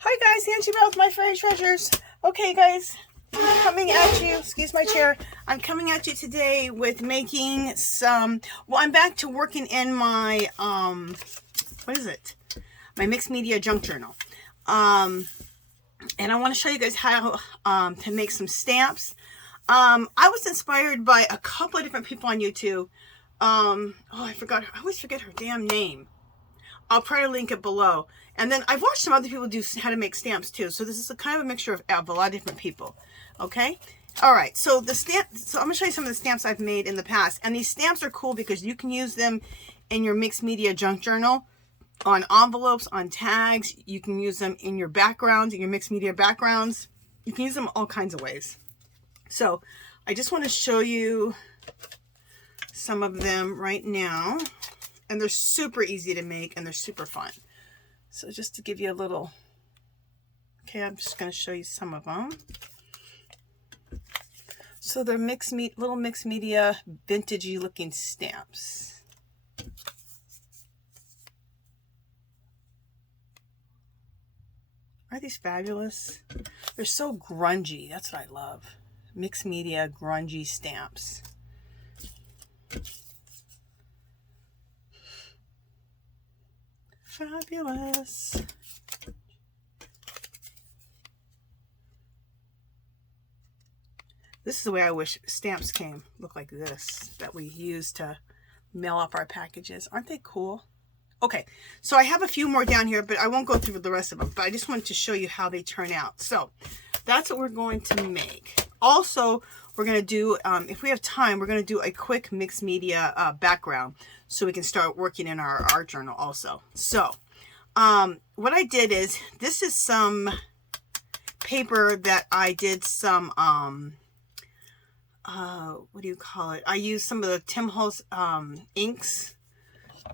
Hi guys, Angie Bell with My Fairy Treasures. Okay guys, I'm coming at you, excuse my chair, I'm coming at you today with making some, well, I'm back to working in my, what is it? My mixed media junk journal. And I want to show you guys how to make some stamps. I was inspired by a couple of different people on YouTube. Oh, I always forget her damn name. I'll probably link it below. And then I've watched some other people do how to make stamps too. So this is a kind of a mixture of a lot of different people. Okay. All right. So so I'm going to show you some of the stamps I've made in the past. And these stamps are cool because you can use them in your mixed media junk journal, on envelopes, on tags. You can use them in your backgrounds, in your mixed media backgrounds. You can use them all kinds of ways. So I just want to show you some of them right now. And they're super easy to make and they're super fun. So just to give you a little, okay, I'm just going to show you some of them. So they're little mixed media, vintagey looking stamps. Aren't these fabulous? They're so grungy. That's what I love. Mixed media, grungy stamps. Fabulous. This is the way I wish stamps came. Look like this, that we use to mail up our packages. Aren't they cool? Okay, so I have a few more down here, but I won't go through the rest of them. But I just wanted to show you how they turn out. So that's what we're going to make. Also, we're going to do, if we have time, we're going to do a quick mixed media background so we can start working in our art journal also. So what I did is, this is some paper that I did some, what do you call it? I used some of the Tim Holtz inks,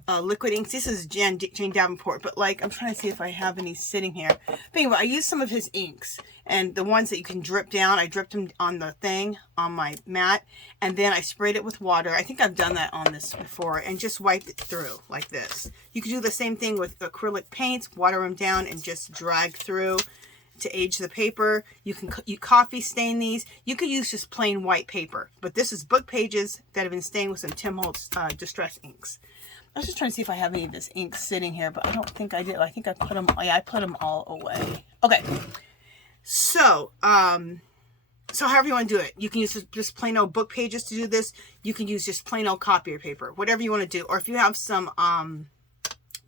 liquid inks. This is Jane Davenport, but like, I'm trying to see if I have any sitting here. But anyway, I used some of his inks, and the ones that you can drip down, I dripped them on the thing, on my mat, and then I sprayed it with water. I think I've done that on this before, and just wiped it through like this. You can do the same thing with acrylic paints, water them down and just drag through to age the paper. You coffee stain these. You could use just plain white paper, but this is book pages that have been stained with some Tim Holtz distress inks. I was just trying to see if I have any of this ink sitting here, but I don't think I did. I think I put them, yeah, I put them all away. Okay. So, so however you want to do it, you can use just plain old book pages to do this. You can use just plain old copier paper, whatever you want to do. Or if you have some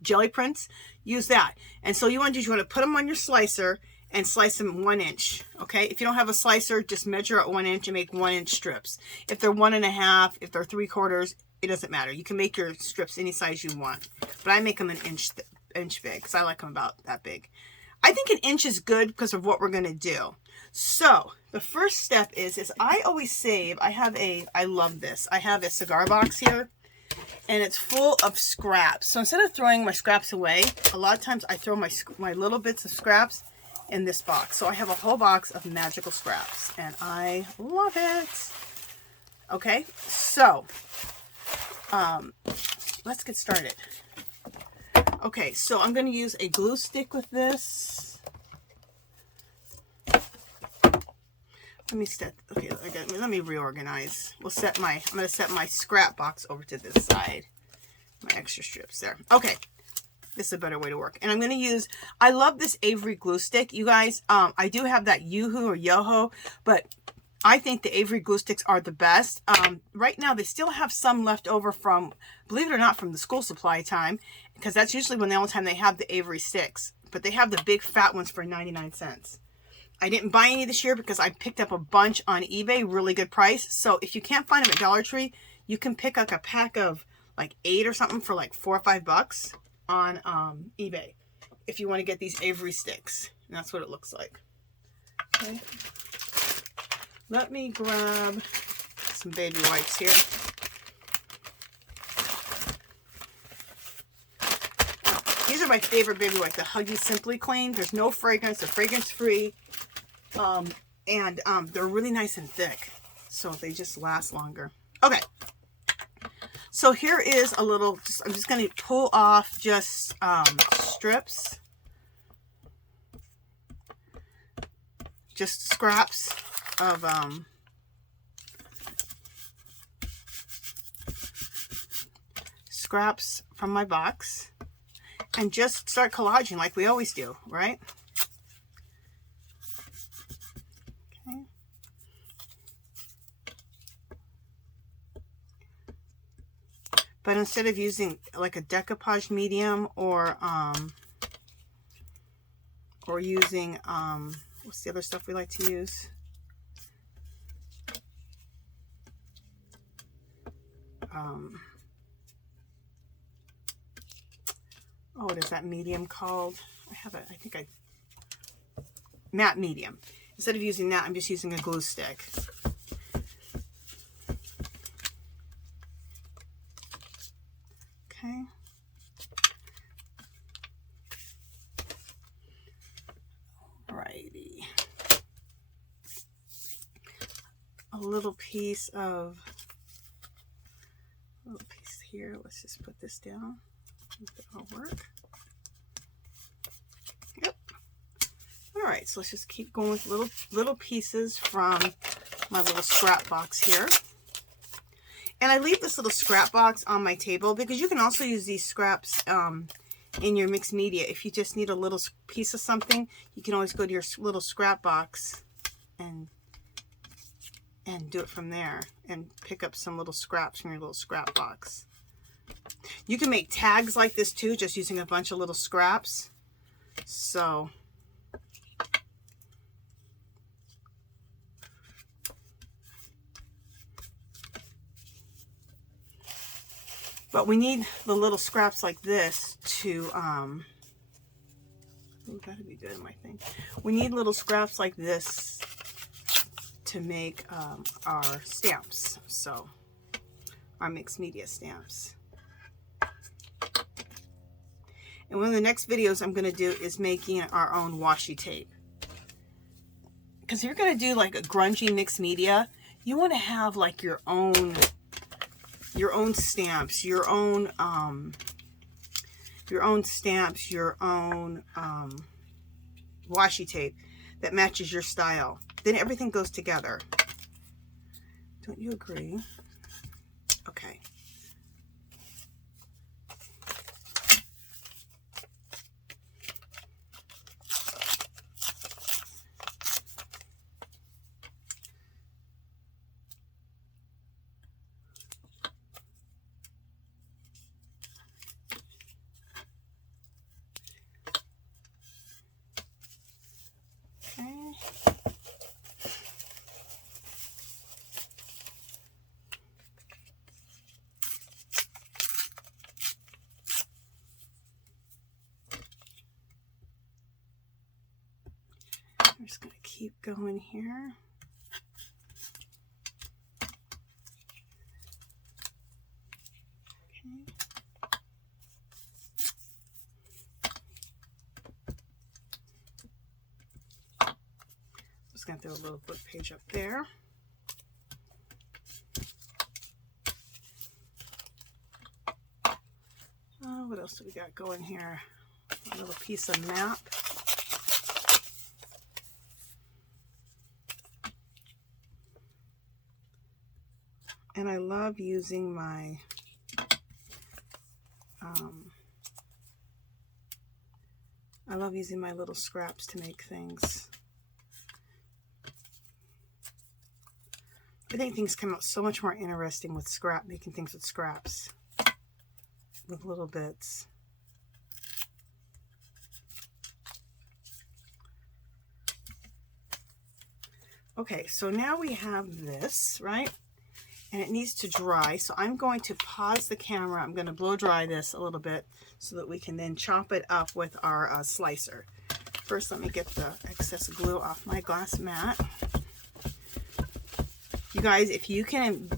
jelly prints, use that. And so you want to do, you want to put them on your slicer and slice them 1 inch. Okay. If you don't have a slicer, just measure out 1 inch and make 1 inch strips. If they're 1.5, if they're 3/4, it doesn't matter. You can make your strips any size you want, but I make them an inch big because I like them about that big. I think 1 inch is good because of what we're going to do. So the first step is I always save, I love this. I have a cigar box here and it's full of scraps. So instead of throwing my scraps away, a lot of times I throw my little bits of scraps in this box. So I have a whole box of magical scraps and I love it. Okay, so let's get started. Okay, so I'm going to use a glue stick with this. Let me reorganize. I'm going to set my scrap box over to this side. My extra strips there. Okay. This is a better way to work. And I'm going to use, I love this Avery glue stick, you guys. I do have that Yoo-hoo or Yoho, but I think the Avery glue sticks are the best. Right now, they still have some left over from, believe it or not, from the school supply time, because that's usually when the only time they have the Avery sticks. But they have the big fat ones for 99 cents. I didn't buy any this year because I picked up a bunch on eBay, really good price. So if you can't find them at Dollar Tree, you can pick up a pack of like 8 or something for like $4 or $5 on eBay if you want to get these Avery sticks. And that's what it looks like. Okay. Let me grab some baby wipes here. These are my favorite baby wipes, the Huggy Simply Clean. There's no fragrance, they're fragrance free. And they're really nice and thick, so they just last longer. Okay. So here is a little, I'm just going to pull off just strips. just scraps of scraps from my box, and just start collaging like we always do, right? Okay. But instead of using like a decoupage medium or using what's the other stuff we like to use? Oh, what is that medium called? I have it. I think matte medium. Instead of using that, I'm just using a glue stick. Okay. Alrighty. A little piece here. Let's just put this down. That'll work. Yep. Alright, so let's just keep going with little pieces from my little scrap box here. And I leave this little scrap box on my table because you can also use these scraps in your mixed media. If you just need a little piece of something, you can always go to your little scrap box and do it from there and pick up some little scraps from your little scrap box. You can make tags like this too, just using a bunch of little scraps. So but we need the little scraps like this to oh, that'd be good in my thing. We need little scraps like this to make our stamps, so our mixed media stamps. And one of the next videos I'm going to do is making our own washi tape. Because if you're going to do like a grungy mixed media, you want to have like your own stamps, your own stamps, your own washi tape that matches your style. Then everything goes together. Don't you agree? Okay. I'm just going to keep going here. Okay. Just going to throw a little book page up there. What else do we got going here? A little piece of map. And I love using my little scraps to make things. I think things come out so much more interesting with making things with scraps, with little bits. Okay, so now we have this, right? And it needs to dry, so I'm going to pause the camera. I'm going to blow dry this a little bit so that we can then chop it up with our slicer. First, let me get the excess glue off my glass mat. You guys, if you can,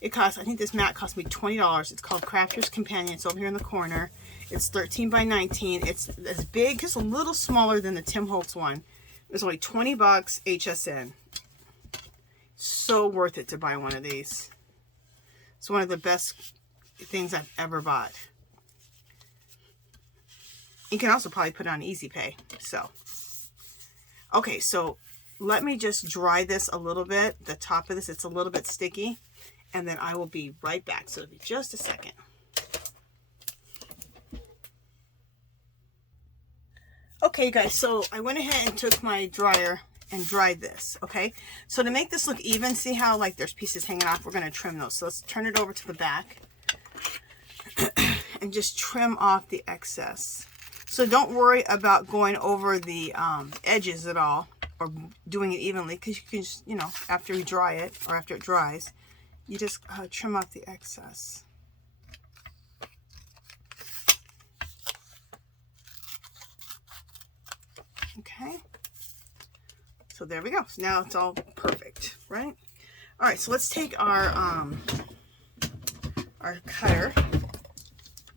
it costs, I think this mat cost me $20. It's called Crafter's Companion. It's over here in the corner. It's 13 by 19. It's as big, just a little smaller than the Tim Holtz one. It was only 20 bucks HSN. So worth it to buy one of these. It's one of the best things I've ever bought. You can also probably put it on Easy Pay. So Okay, so let me just dry this a little bit. The top of this, it's a little bit sticky. And then I will be right back. So it'll be just a second. Okay, guys, so I went ahead and took my dryer and dried this, okay? So to make this look even, see how like there's pieces hanging off? We're going to trim those. So let's turn it over to the back and just trim off the excess. So don't worry about going over the edges at all or doing it evenly, because you can just, you know, after you dry it or after it dries, you just trim off the excess. Okay, so there we go. So now it's all perfect, right? All right, so let's take our cutter.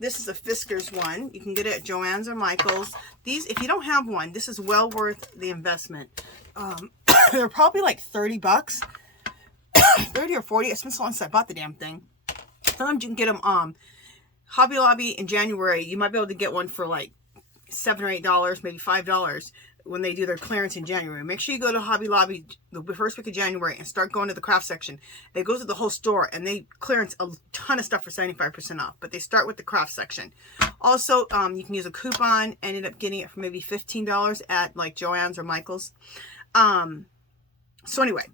This is a Fiskars one. You can get it at Joann's or Michael's. These, if you don't have one, this is well worth the investment. They're probably like 30 bucks, 30 or 40. It's been so long since I bought the damn thing. Sometimes you can get them Hobby Lobby in January. You might be able to get one for like $7 or $8, maybe $5 when they do their clearance in January. Make sure you go to Hobby Lobby the first week of January and start going to the craft section. They go to the whole store and they clearance a ton of stuff for 75% off, but they start with the craft section. Also, you can use a coupon. Ended up getting it for maybe $15 at like Joann's or Michael's. So anyway,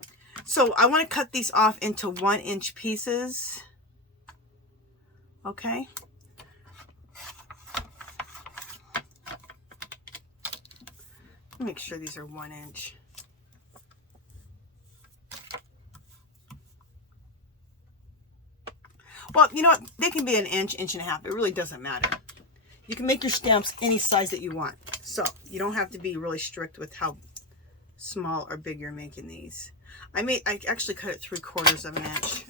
so I want to cut these off into 1-inch pieces. Okay. Make sure these are 1 inch. Well, you know what? They can be an inch, inch and a half. It really doesn't matter. You can make your stamps any size that you want. So you don't have to be really strict with how small or big you're making these. I actually cut it 3/4 of an inch.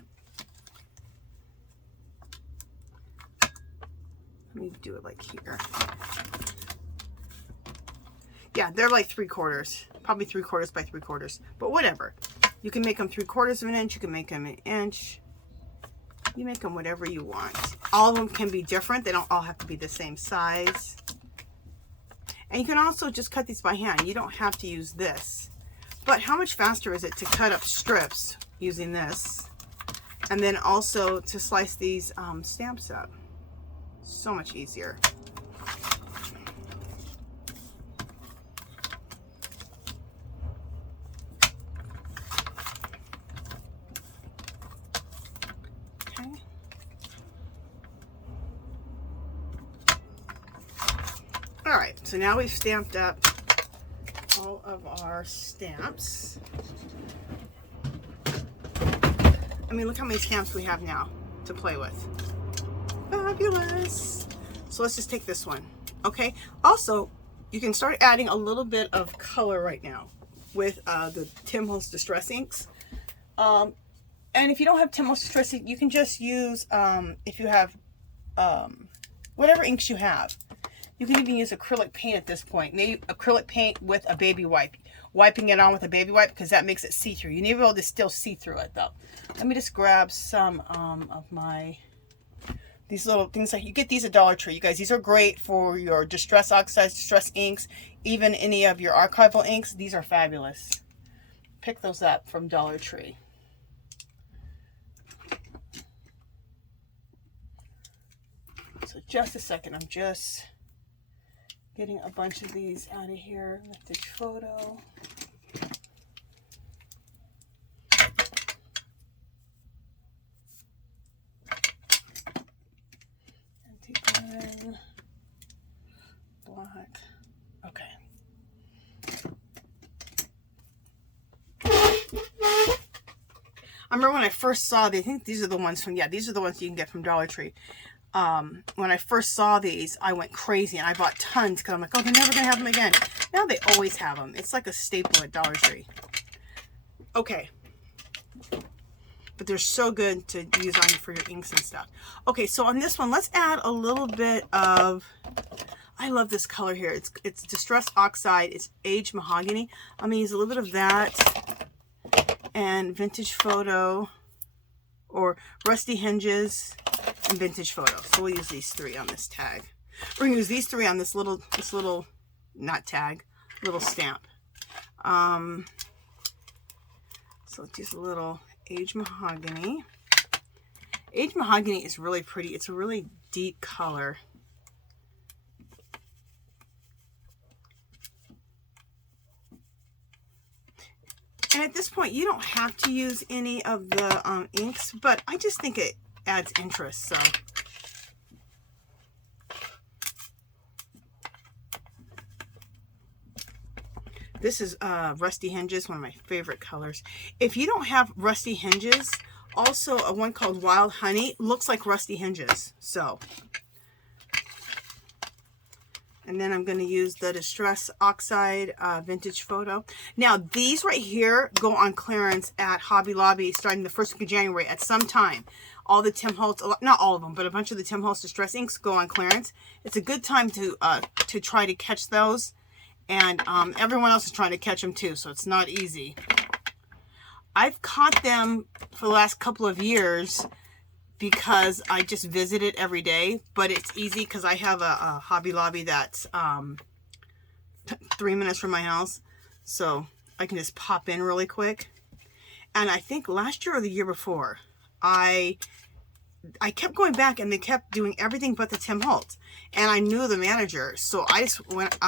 Let me do it like here. Yeah, they're like 3/4, probably 3/4 by 3/4, but whatever. You can make them 3/4 of an inch. You can make them an inch. You make them whatever you want. All of them can be different. They don't all have to be the same size. And you can also just cut these by hand. You don't have to use this. But how much faster is it to cut up strips using this? And then also to slice these stamps up. So much easier. All right, so now we've stamped up all of our stamps. I mean, look how many stamps we have now to play with. Fabulous. So let's just take this one, okay? Also, you can start adding a little bit of color right now with the Tim Holtz Distress inks. And if you don't have Tim Holtz Distress ink, you can just use, if you have whatever inks you have. You can even use acrylic paint at this point. Maybe acrylic paint with a baby wipe. Wiping it on with a baby wipe, because that makes it see-through. You need to be able to still see through it though. Let me just grab some of my, these little things. Like you get these at Dollar Tree. You guys, these are great for your Distress Oxides, Distress inks, even any of your archival inks. These are fabulous. Pick those up from Dollar Tree. So just a second, I'm just getting a bunch of these out of here. Vintage photo. Antiquarian. Black. Okay. I remember when I first saw these, I think these are the ones from, yeah, these are the ones you can get from Dollar Tree. When I first saw these, I went crazy and I bought tons because I'm like, oh, they're never going to have them again. Now they always have them. It's like a staple at Dollar Tree. Okay. But they're so good to use on for your inks and stuff. Okay, so on this one, let's add a little bit of, I love this color here. It's Distress Oxide. It's aged mahogany. I'm going to use a little bit of that and Vintage Photo or Rusty Hinges and Vintage Photo. So we'll use these three on this tag. We're gonna use these three on this little, not tag, little stamp. So let's use a little aged mahogany. Aged mahogany is really pretty. It's a really deep color. And at this point, you don't have to use any of the inks, but I just think it adds interest. So this is Rusty Hinges, one of my favorite colors. If you don't have Rusty Hinges, also a one called Wild Honey looks like Rusty Hinges. So, and then I'm going to use the Distress Oxide Vintage Photo. Now, these right here go on clearance at Hobby Lobby starting the 1st week of January at some time. All the Tim Holtz, not all of them, but a bunch of the Tim Holtz Distress inks go on clearance. It's a good time to try to catch those. And everyone else is trying to catch them too, so it's not easy. I've caught them for the last couple of years because I just visit it every day, but it's easy because I have a Hobby Lobby that's 3 minutes from my house, so I can just pop in really quick. And I think last year or the year before, I kept going back and they kept doing everything but the Tim Holtz, and I knew the manager, so I just went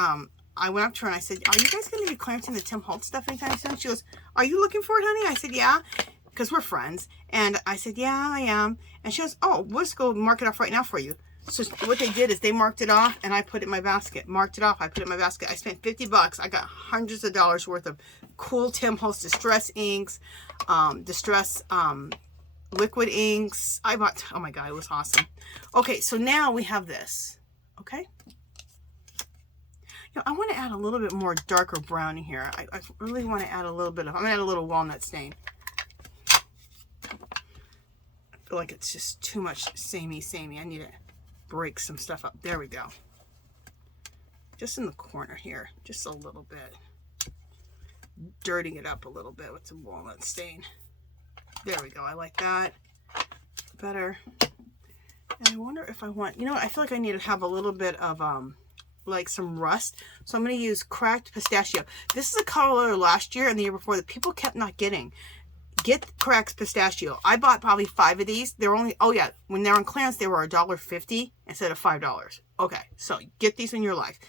I went up to her and I said, are you guys going to be clearancing the Tim Holtz stuff anytime soon? She goes, are you looking for it, honey? I said, yeah, because we're friends. And I said, yeah, I am. And she goes, oh, we'll just go mark it off right now for you. So what they did is they marked it off and I put it in my basket. Marked it off, I put it in my basket. I spent $50. I got hundreds of dollars worth of cool Tim Holtz Distress inks, Distress liquid inks. I bought, oh my God, it was awesome. Okay, so now we have this, okay? I want to add a little bit more darker brown in here. I really want to add a little bit of, I'm going to add a little Walnut Stain. I feel like it's just too much samey. I need to break some stuff up. There we go. Just in the corner here, just a little bit. Dirtying it up a little bit with some Walnut Stain. There we go. I like that better. And I wonder if I want, you know what, I feel like I need to have a little bit of, like some rust. So I'm going to use Cracked Pistachio. This is a color last year and the year before that people kept not getting. Get Cracked Pistachio. I bought probably 5 of these. They were only, oh yeah, when they're on clearance, they were $1.50 instead of $5. Okay, so get these in your life.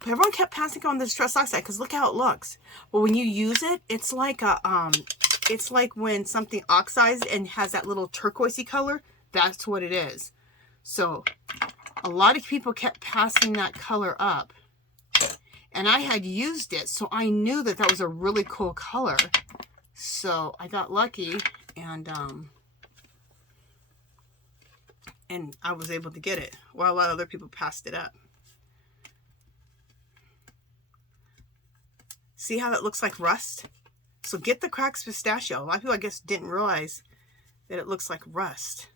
But everyone kept passing on the Distress Oxide because look how it looks. But when you use it, it's like a, it's like when something oxidized and has that little turquoisey color. That's what it is. So a lot of people kept passing that color up, and I had used it, so I knew that that was a really cool color. So I got lucky, and I was able to get it while a lot of other people passed it up. See how that looks like rust? So get the Cracked Pistachio. A lot of people, I guess, didn't realize that it looks like rust.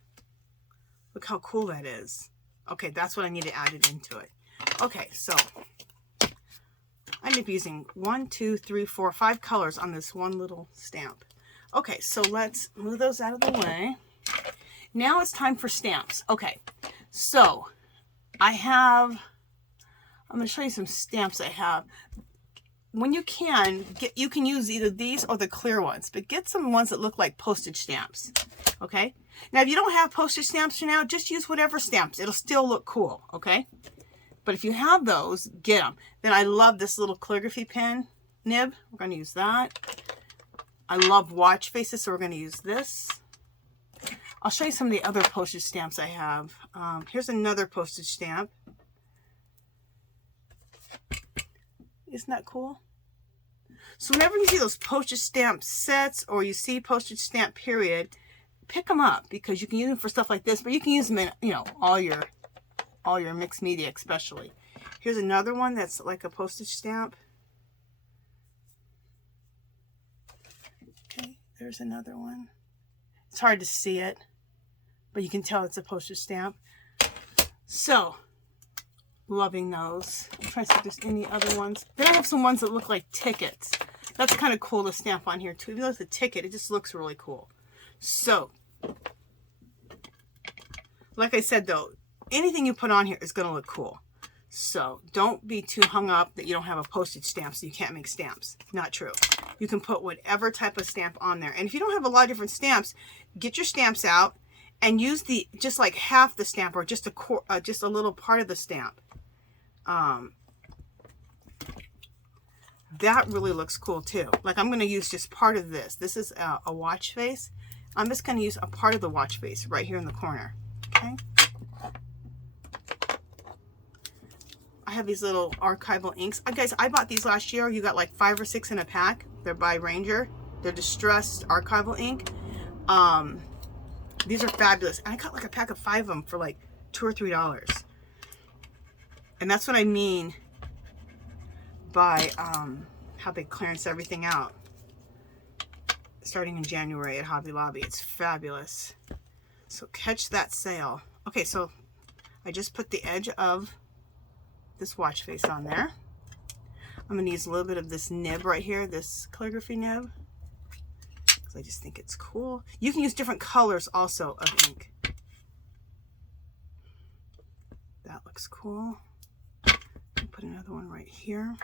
Look how cool that is. Okay, that's what I need to add it into it. Okay, so I end up using 1, 2, 3, 4, 5 colors on this one little stamp. Okay, so let's move those out of the way. Now it's time for stamps. Okay, so I'm going to show you some stamps I have. When you can use either these or the clear ones, but get some ones that look like postage stamps. Okay. Now, if you don't have postage stamps for now, just use whatever stamps. It'll still look cool. Okay. But if you have those, get them. Then I love this little calligraphy pen nib. We're going to use that. I love watch faces, so we're going to use this. I'll show you some of the other postage stamps I have. Here's another postage stamp. Isn't that cool? So whenever you see those postage stamp sets or you see postage stamp period, pick them up because you can use them for stuff like this, but you can use them in, you know, all your mixed media especially. Here's another one that's like a postage stamp. Okay, there's another one. It's hard to see it, but you can tell it's a postage stamp. So loving those. I'm trying to see if there's any other ones. Then I have some ones that look like tickets. That's kind of cool to stamp on here too. Even though it's a ticket, it just looks really cool. So, like I said though, anything you put on here is going to look cool. So don't be too hung up that you don't have a postage stamp so you can't make stamps. Not true. You can put whatever type of stamp on there. And if you don't have a lot of different stamps, get your stamps out and use the just like half the stamp or just a little part of the stamp. That really looks cool too. Like I'm going to use just part of this. This is a watch face. I'm just going to use a part of the watch face right here in the corner. Okay. I have these little archival inks. Guys, I bought these last year. You got like 5 or 6 in a pack. They're by Ranger. They're distressed archival ink. These are fabulous. And I got like a pack of 5 of them for like $2 or $3. And that's what I mean by how they clearance everything out. Starting in January at Hobby Lobby. It's fabulous. So catch that sale. Okay, so I just put the edge of this watch face on there. I'm going to use a little bit of this nib right here, this calligraphy nib, because I just think it's cool. You can use different colors also of ink. That looks cool. I'll put another one right here.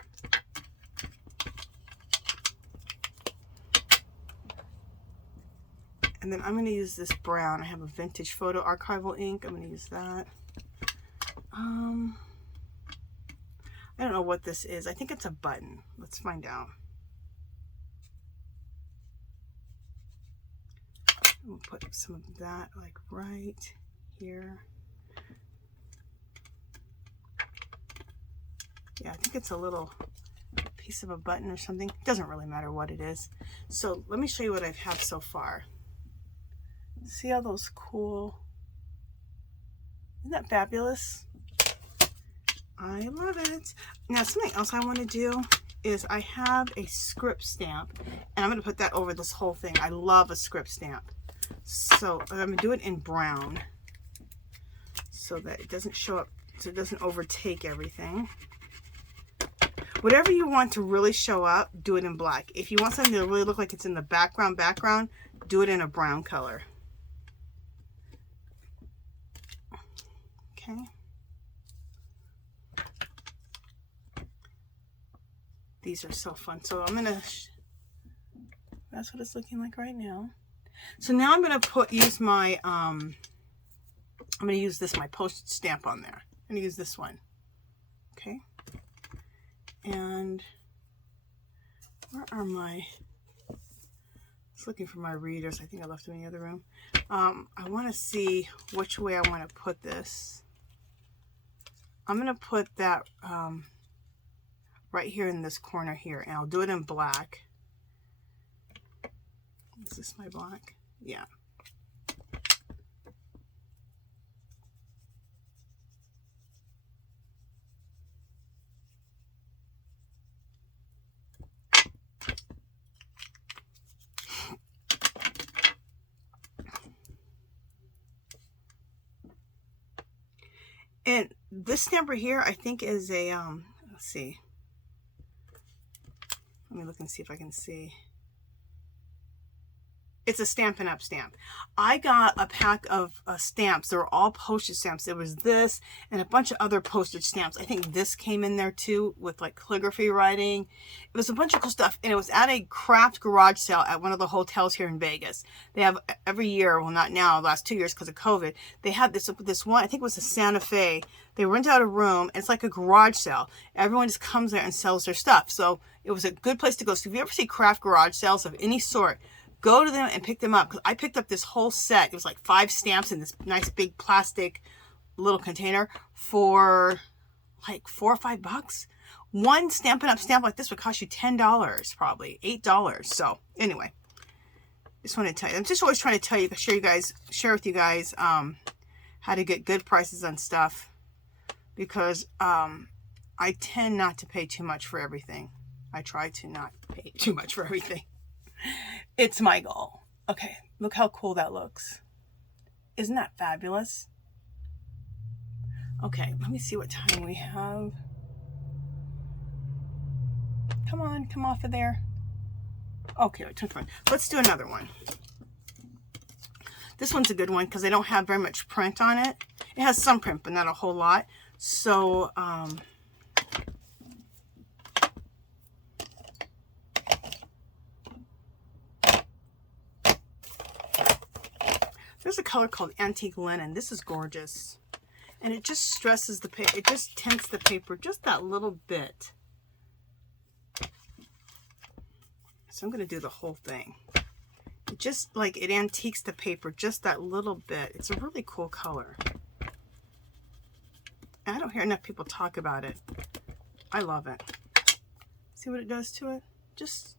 And then I'm going to use this brown. I have a vintage photo archival ink. I'm going to use that. I don't know what this is. I think it's a button. Let's find out. We'll put some of that like right here. Yeah, I think it's a little piece of a button or something. It doesn't really matter what it is. So let me show you what I have so far. See all those cool, isn't that fabulous? I love it. Now something else I want to do is I have a script stamp and I'm going to put that over this whole thing. I love a script stamp. So I'm going to do it in brown so that it doesn't show up, so it doesn't overtake everything. Whatever you want to really show up, do it in black. If you want something to really look like it's in the background, do it in a brown color. Okay. These are so fun. So I'm gonna, that's what it's looking like right now. So now I'm gonna use my, I'm gonna use this, my postage stamp on there. I'm gonna use this one. Okay. And where are my, I was looking for my readers. I think I left them in the other room. I want to see which way I want to put this. I'm going to put that right here in this corner here, and I'll do it in black. Is this my black? Yeah. And this stamp right here, I think is a, let's see. Let me look and see if I can see. It's a Stampin' Up stamp. I got a pack of stamps. They were all postage stamps. There was this and a bunch of other postage stamps. I think this came in there too with like calligraphy writing. It was a bunch of cool stuff. And it was at a craft garage sale at one of the hotels here in Vegas. They have every year, well not now, the last 2 years because of COVID, they had this one, I think it was a Santa Fe. They rent out a room. And it's like a garage sale. Everyone just comes there and sells their stuff. So it was a good place to go. So if you ever see craft garage sales of any sort, go to them and pick them up, because I picked up this whole set. It was like 5 stamps in this nice big plastic little container for like $4 or $5. One Stampin' Up stamp like this would cost you $10, probably $8. So anyway, just want to tell you. I'm just always trying to tell you, share with you guys how to get good prices on stuff, because I tend not to pay too much for everything. I try to not pay too much for everything. It's my goal. Okay, look how cool that looks. Isn't that fabulous? Okay, let me see what time we have. Come on, come off of there. Okay, let's do another one. This one's a good one because they don't have very much print on it. It has some print, but not a whole lot. So, there's a color called Antique Linen. This is gorgeous. And it just stresses the paper. It just tints the paper just that little bit. So I'm going to do the whole thing. It just like it antiques the paper just that little bit. It's a really cool color. And I don't hear enough people talk about it. I love it. See what it does to it? Just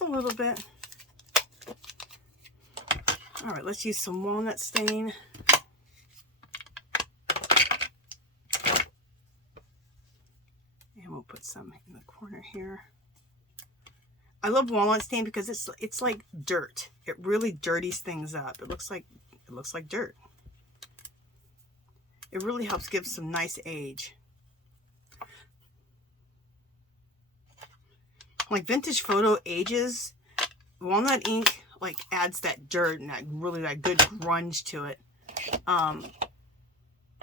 a little bit. All right, let's use some Walnut Stain. And we'll put some in the corner here. I love Walnut Stain because it's like dirt. It really dirties things up. It looks like dirt. It really helps give some nice age. Like vintage photo ages, walnut ink like adds that dirt and that good grunge to it.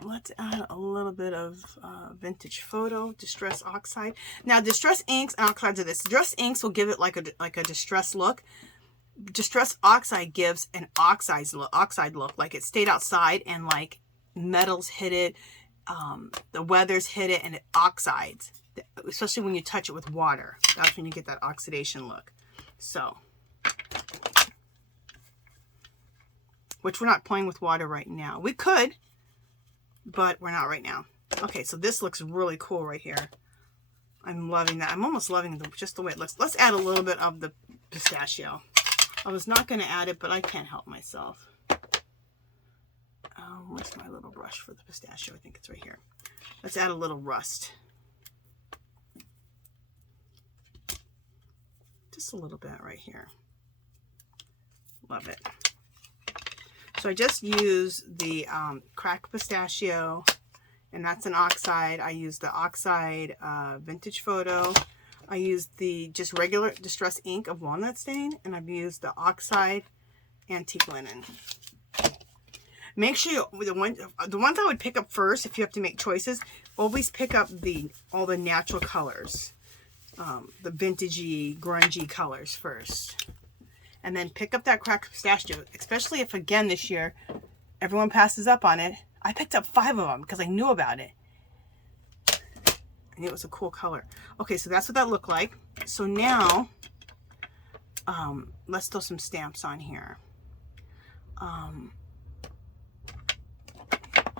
Let's add a little bit of vintage photo distress oxide. Now distress inks and oxides are this. Distress inks will give it like a distress look. Distress oxide gives an oxide look, like it stayed outside and like metals hit it, the weathers hit it, and it oxides. Especially when you touch it with water. That's when you get that oxidation look. So, which we're not playing with water right now. We could, but we're not right now. Okay, so this looks really cool right here. I'm loving that. I'm almost loving just the way it looks. Let's add a little bit of the pistachio. I was not going to add it, but I can't help myself. Where's my little brush for the pistachio? I think it's right here. Let's add a little rust. Just a little bit right here. Love it. So I just use the cracked pistachio, and that's an oxide. I use the oxide vintage photo. I use the just regular distress ink of Walnut Stain, and I've used the oxide Antique Linen. Make sure the ones I would pick up first, if you have to make choices, always pick up all the natural colors. The vintagey, grungy colors first. And then pick up that cracked pistachio, especially if, again, this year, everyone passes up on it. I picked up 5 of them because I knew about it. And it was a cool color. Okay, so that's what that looked like. So now, let's throw some stamps on here.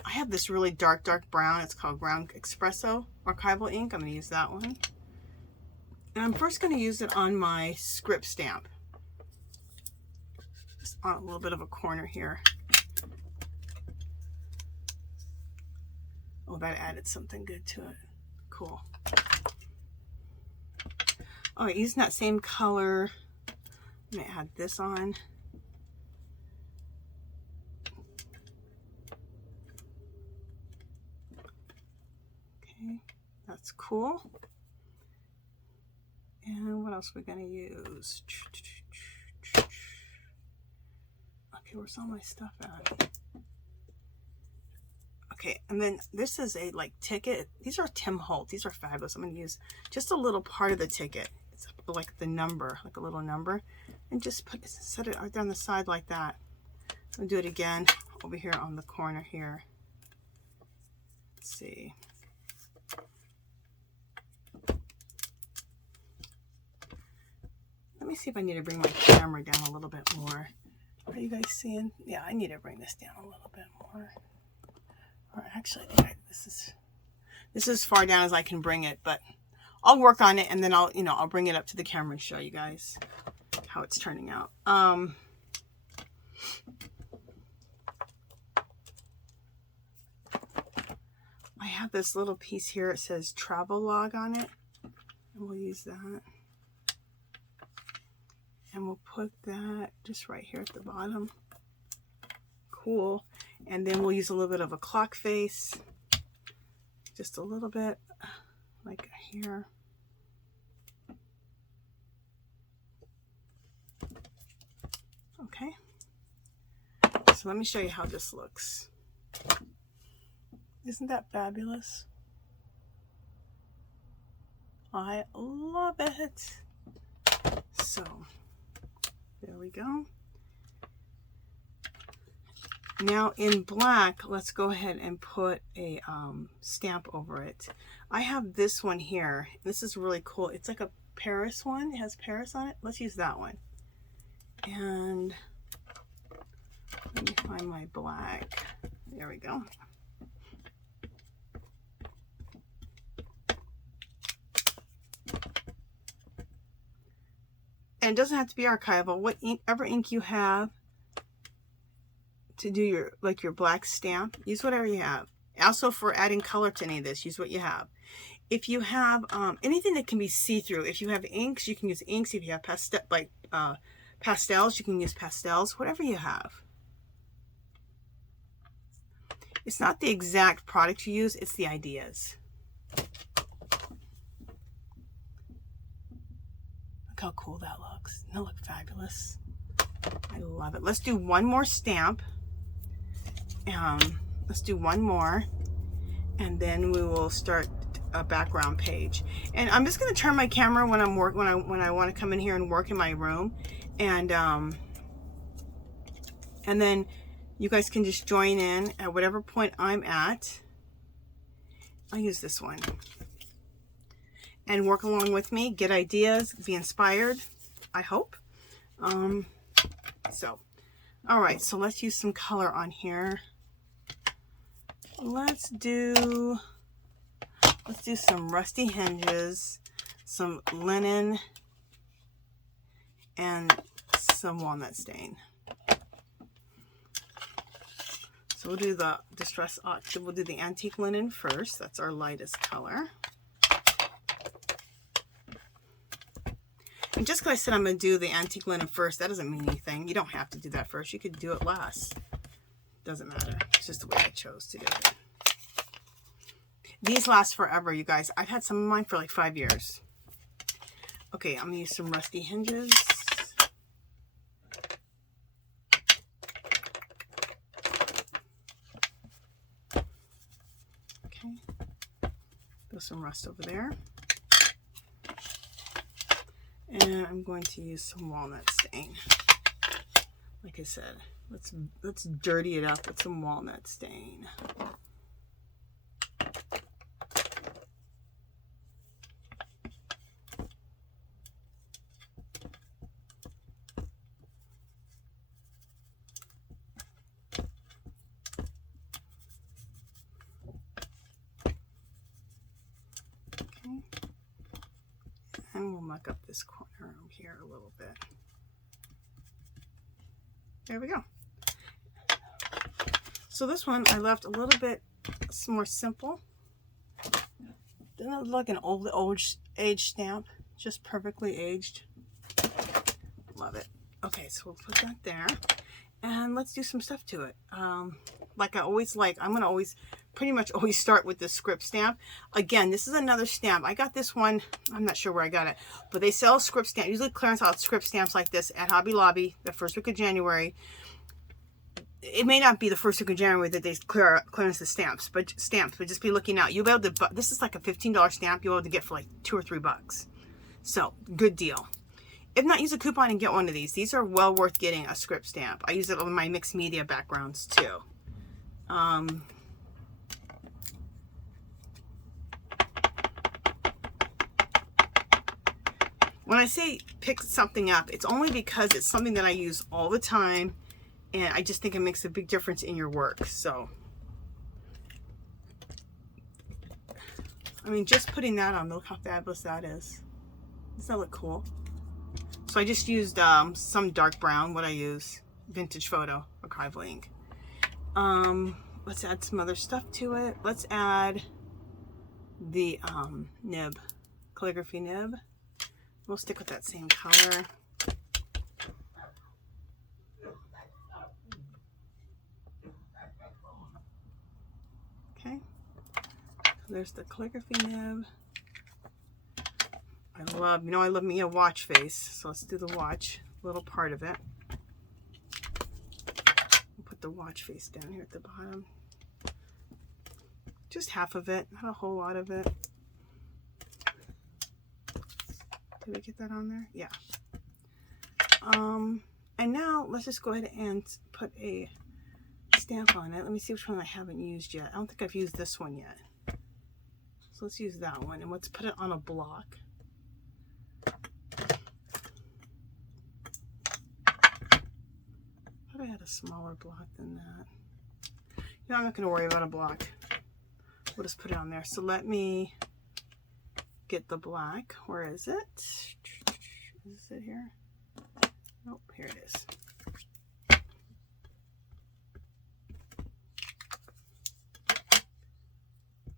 I have this really dark brown. It's called Brown Espresso Archival ink. I'm going to use that one. And I'm first going to use it on my script stamp. Just on a little bit of a corner here. Oh, that added something good to it. Cool. All right, using that same color, I'm going to add this on. Okay, that's cool. And what else are we going to use? Okay, where's all my stuff at? Okay, and then this is a like ticket. These are Tim Holtz. These are fabulous. I'm going to use just a little part of the ticket. It's like the number, like a little number. And just set it down the side like that. I'm going to do it again over here on the corner here. Let's see. Let me see if I need to bring my camera down a little bit more. Are you guys seeing? Yeah, I need to bring this down a little bit more. Or actually, I think this is as far down as I can bring it, but I'll work on it and then I'll bring it up to the camera and show you guys how it's turning out. I have this little piece here. It says travel log on it, and we'll use that. And we'll put that just right here at the bottom. Cool. And then we'll use a little bit of a clock face. Just a little bit, like here. Okay. So let me show you how this looks. Isn't that fabulous? I love it. So there we go. Now in black, let's go ahead and put a stamp over it. I have this one here. This is really cool. It's like a Paris one. It has Paris on it. Let's use that one. And let me find my black. There we go. And it doesn't have to be archival. Whatever ink you have to do your, like your black stamp, use whatever you have. Also for adding color to any of this, use what you have. If you have anything that can be see-through, if you have inks, you can use inks. If you have pastels, you can use pastels, whatever you have. It's not the exact product you use, it's the ideas. Look how cool that looks. Doesn't it look fabulous? I love it. Let's do one more stamp. Let's do one more, and then we will start a background page. And I'm just going to turn my camera when I'm when I want to come in here and work in my room, and then you guys can just join in at whatever point I'm at. I'll use this one and work along with me, get ideas, be inspired, I hope. So all right, so let's use some color on here. Let's do some rusty hinges, some linen, and some walnut stain. So we'll do the distress octave. We'll do the antique linen first. That's our lightest color. And just because I said I'm going to do the antique linen first, that doesn't mean anything. You don't have to do that first. You could do it last. Doesn't matter. It's just the way I chose to do it. These last forever, you guys. I've had some of mine for like 5 years. Okay, I'm going to use some rusty hinges. Okay. Throw some rust over there. And I'm going to use some walnut stain. Like I said, let's dirty it up with some walnut stain. Okay. And we'll muck up this corner over here a little bit. There we go. So this one I left a little bit more simple. Doesn't it look like an old aged stamp? Just perfectly aged. Love it. Okay, so we'll put that there. And let's do some stuff to it. Like I always like, I'm going to always, pretty much always start with the script stamp. Again, this is another stamp. I got this one, I'm not sure where I got it, but they sell script stamp, usually clearance out script stamps like this at Hobby Lobby the first week of January. It may not be the first week of January that they clearance the stamps, but just be looking out. You'll be able to, this is like a $15 stamp you'll be able to get for like $2 or $3. So, good deal. If not, use a coupon and get one of these. These are well worth getting a script stamp. I use it on my mixed media backgrounds too. When I say pick something up, it's only because it's something that I use all the time, and I just think it makes a big difference in your work. So, I mean, just putting that on, look how fabulous that is. Does that look cool? So I just used some dark brown, what I use, Vintage Photo archival ink. Let's add some other stuff to it. Let's add the nib, calligraphy nib. We'll stick with that same color. Okay, there's the calligraphy nib. I love, I love me a watch face, so let's do the watch, little part of it. We'll put the watch face down here at the bottom. Just half of it, not a whole lot of it. Did we get that on there? Yeah. And now let's just go ahead and put a stamp on it. Let me see which one I haven't used yet. I don't think I've used this one yet. So let's use that one, and let's put it on a block. I thought I had a smaller block than that. You know, I'm not going to worry about a block. We'll just put it on there. So let me get the black. Where is it? Is it here? Nope, here it is.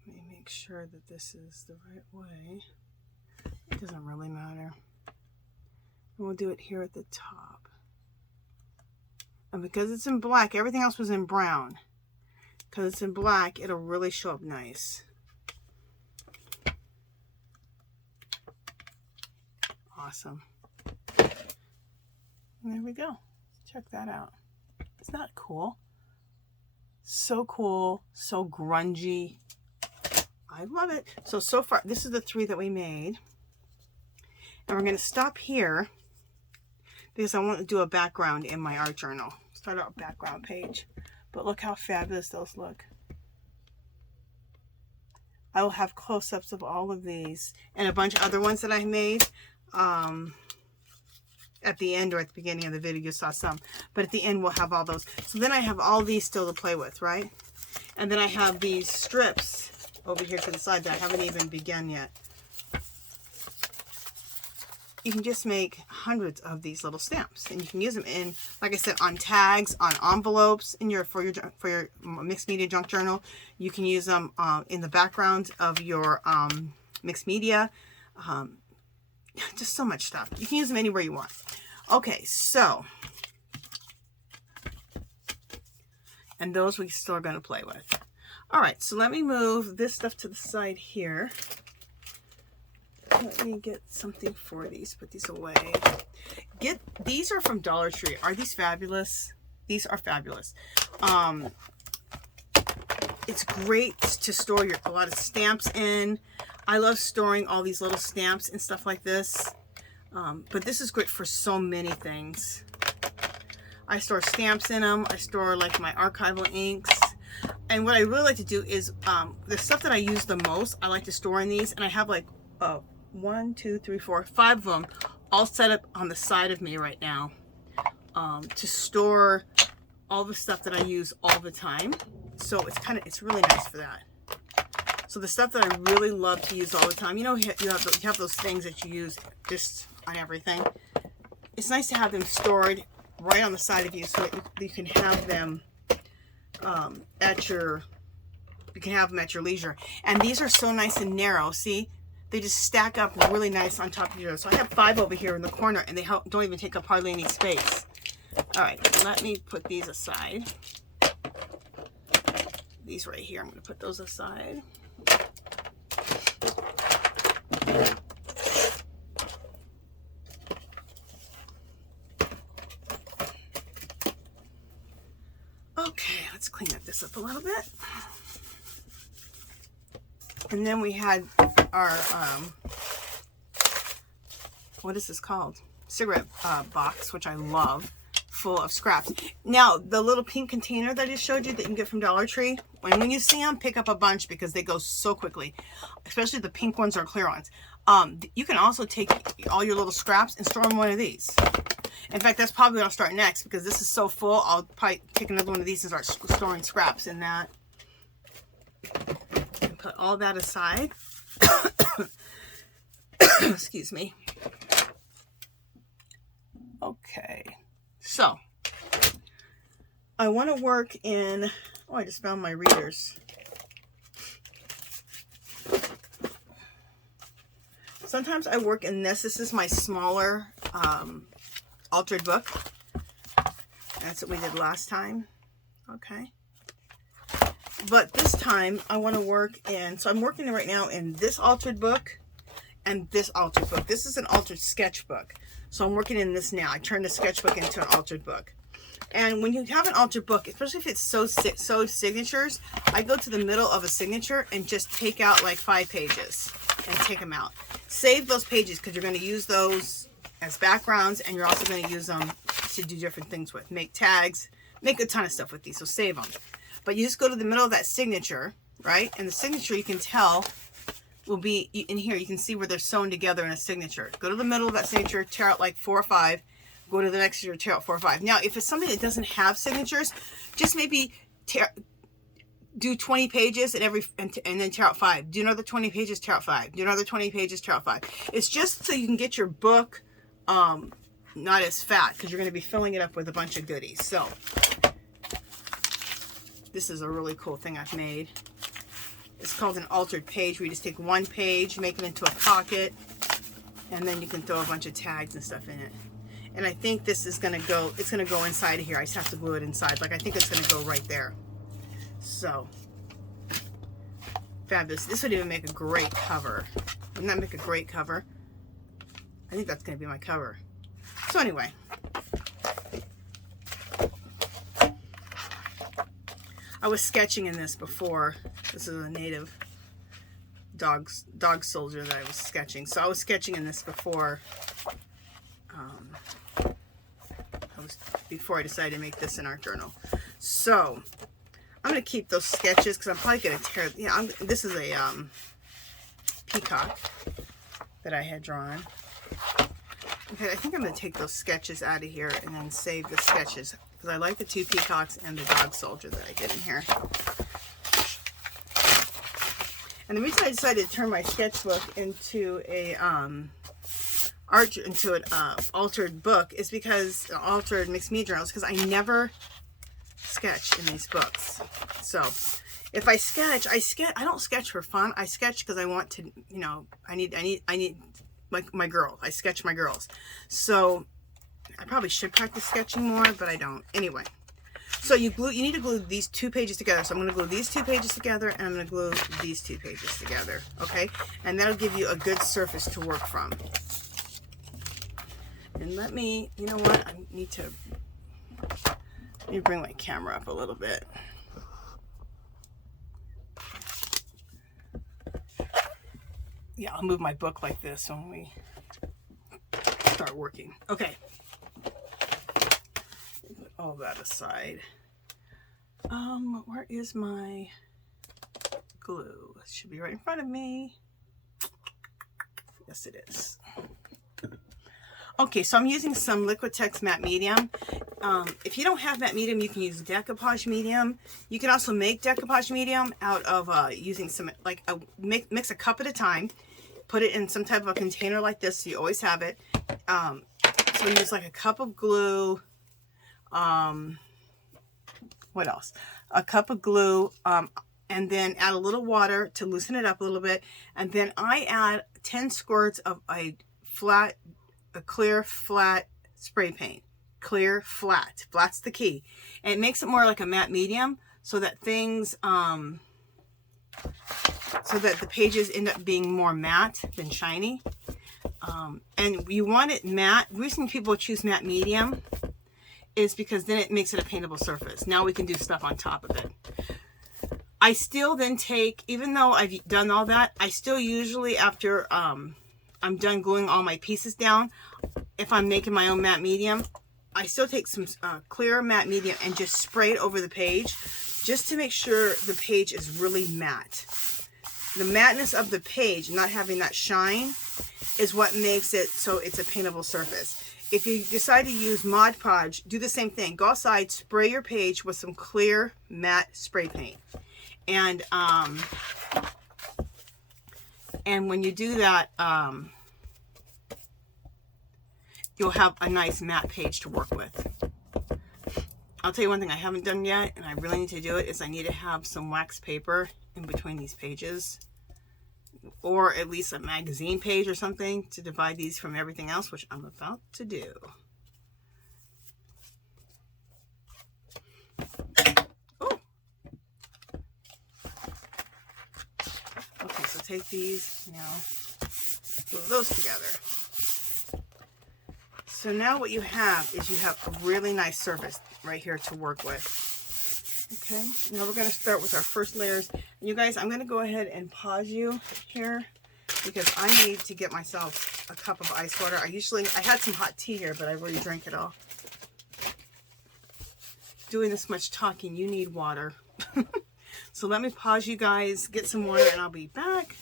Let me make sure that this is the right way. It doesn't really matter. And we'll do it here at the top. And because it's in black, everything else was in brown. Because it's in black, it'll really show up nice. Awesome. And there we go. Check that out. It's not cool. So cool. So grungy. I love it. So far, this is the 3 that we made. And we're going to stop here because I want to do a background in my art journal. Start our background page. But look how fabulous those look. I will have close-ups of all of these and a bunch of other ones that I made. At the end or at the beginning of the video, you saw some. But at the end, we'll have all those. So then I have all these still to play with, right? And then I have these strips over here to the side that I haven't even begun yet. You can just make hundreds of these little stamps, and you can use them in, like I said, on tags, on envelopes, in for your mixed media junk journal. You can use them in the background of your mixed media. Just so much stuff. You can use them anywhere you want. Okay, so, and those we still are going to play with. All right, so let me move this stuff to the side here. Let me get something for these. Put these away. These are from Dollar Tree. Are these fabulous? These are fabulous. It's great to store a lot of stamps in. I love storing all these little stamps and stuff like this. But this is great for so many things. I store stamps in them. I store like my archival inks. And what I really like to do is the stuff that I use the most, I like to store in these. And I have like 1, 2, 3, 4, 5 of them all set up on the side of me right now to store all the stuff that I use all the time. So it's really nice for that. So the stuff that I really love to use all the time, you know, you have those things that you use just on everything. It's nice to have them stored right on the side of you so that you can have them at your leisure. And these are so nice and narrow. See, they just stack up really nice on top of each other. So I have 5 over here in the corner, and they don't even take up hardly any space. All right, let me put these aside. These right here, I'm going to put those aside. Okay, let's clean this up a little bit. And then we had our, what is this called? Cigarette box, which I love, full of scraps. Now, the little pink container that I just showed you that you can get from Dollar Tree, when you see them, pick up a bunch because they go so quickly, especially the pink ones or clear ones. You can also take all your little scraps and store them in one of these. In fact, that's probably what I'll start next because this is so full. I'll probably take another one of these and start storing scraps in that. And put all that aside. Excuse me. Okay. So, I want to work in... Oh, I just found my readers. Sometimes I work in this. This is my smaller altered book. That's what we did last time. Okay. But this time I want to work in, so I'm working right now in this altered book and this altered book. This is an altered sketchbook. So I'm working in this now. I turned the sketchbook into an altered book. And when you have an altered book, especially if it's so signatures, I go to the middle of a signature and just take out like 5 pages and take them out. Save those pages because you're going to use those as backgrounds, and you're also going to use them to do different things with. Make tags, make a ton of stuff with these, so save them. But you just go to the middle of that signature, right? And the signature, you can tell, will be in here. You can see where they're sewn together in a signature. Go to the middle of that signature, tear out like 4 or 5. Go to the next signature, tear out 4 or 5. Now, if it's something that doesn't have signatures, just maybe do 20 pages and then tear out 5. Do another 20 pages, tear out 5. Do another 20 pages, tear out 5. It's just so you can get your book not as fat, because you're going to be filling it up with a bunch of goodies. So this is a really cool thing I've made. It's called an altered page, where you just take 1 page, make it into a pocket, and then you can throw a bunch of tags and stuff in it. And I think this is going to go, it's going to go inside of here. I just have to glue it inside. Like, I think it's going to go right there. So, fabulous. This would even make a great cover. Wouldn't that make a great cover? I think that's going to be my cover. So anyway. I was sketching in this before. This is a native dog soldier that I was sketching. So I was sketching in this before. Before I decided to make this an art journal. So I'm going to keep those sketches because I'm probably going to tear. Yeah, this is a peacock that I had drawn. Okay, I think I'm going to take those sketches out of here and then save the sketches because I like the 2 peacocks and the dog soldier that I did in here. And the reason I decided to turn my sketchbook into a altered book is because altered mixed media journals, because I never sketch in these books. So if I sketch, I don't sketch for fun. I sketch because I want to, you know, I need like my girl. I sketch my girls. So I probably should practice sketching more, but I don't. Anyway, so you need to glue these 2 pages together. So I'm going to glue these 2 pages together, and I'm going to glue these 2 pages together. Okay, and that'll give you a good surface to work from. And let me, you know what, I need to bring my camera up a little bit. Yeah, I'll move my book like this when we start working. Okay. Put all that aside. Where is my glue? It should be right in front of me. Yes, it is. Okay, so I'm using some Liquitex matte medium. If you don't have matte medium, you can use Decoupage Medium. You can also make Decoupage Medium out of using some, like, mix a cup at a time. Put it in some type of a container like this, so you always have it. So use like a cup of glue. What else? A cup of glue, and then add a little water to loosen it up a little bit. And then I add 10 squirts of a clear flat spray paint. Clear flat. Flat's the key. And it makes it more like a matte medium, so that things so that the pages end up being more matte than shiny. And you want it matte. The reason people choose matte medium is because then it makes it a paintable surface. Now we can do stuff on top of it. I still then take, even though I've done all that, I still usually, after I'm done gluing all my pieces down, if I'm making my own matte medium, I still take some clear matte medium and just spray it over the page, just to make sure the page is really matte. The matteness of the page, not having that shine, is what makes it so it's a paintable surface. If you decide to use Mod Podge, do the same thing. Go outside, spray your page with some clear matte spray paint. And when you do that, you'll have a nice matte page to work with. I'll tell you one thing I haven't done yet, and I really need to do it, is I need to have some wax paper in between these pages, or at least a magazine page or something to divide these from everything else, which I'm about to do. Oh. Okay, so take these now, glue those together. So now what you have is you have a really nice surface. right here to work with. Okay, now we're going to start with our first layers. And you guys, I'm going to go ahead and pause you here because I need to get myself a cup of ice water. I had some hot tea here, but I already drank it all. Doing this much talking, you need water. So let me pause you guys, get some water, and I'll be back.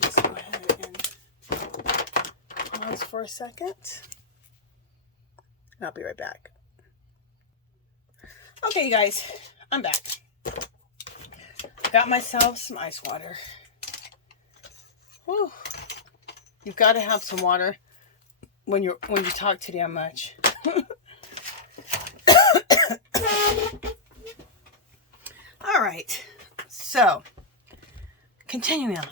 Let's go ahead and pause for a second. And I'll be right back. Okay, you guys, I'm back. Got myself some ice water. Whew. You've got to have some water when you talk too damn much. All right, so continuing on.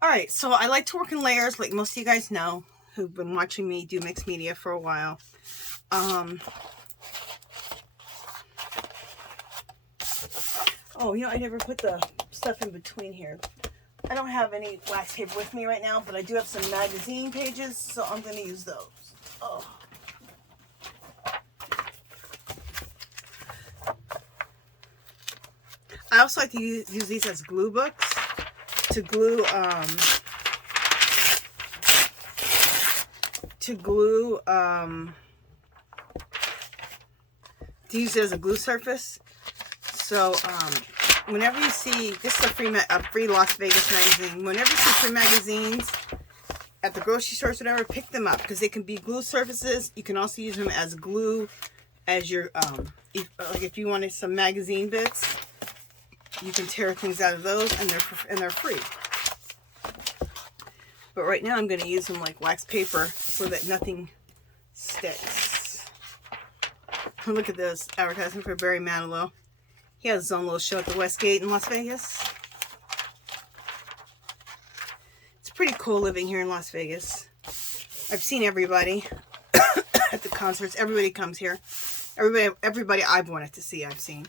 All right, so I like to work in layers, like most of you guys know who've been watching me do mixed media for a while. Oh, you know, I never put the stuff in between here. I don't have any wax tape with me right now, but I do have some magazine pages, so I'm going to use those. Oh. I also like to use these as glue books to glue to use it as a glue surface. So whenever you see, this is a free Las Vegas magazine. Whenever you see free magazines at the grocery stores, whatever, pick them up because they can be glue surfaces. You can also use them as glue, as your if you wanted some magazine bits, you can tear things out of those, and they're free. But right now I'm going to use them like wax paper so that nothing sticks. Look at this advertisement for Barry Manilow. He has his own little show at the Westgate in Las Vegas. It's pretty cool living here in Las Vegas. I've seen everybody at the concerts. Everybody comes here. Everybody I've wanted to see, I've seen.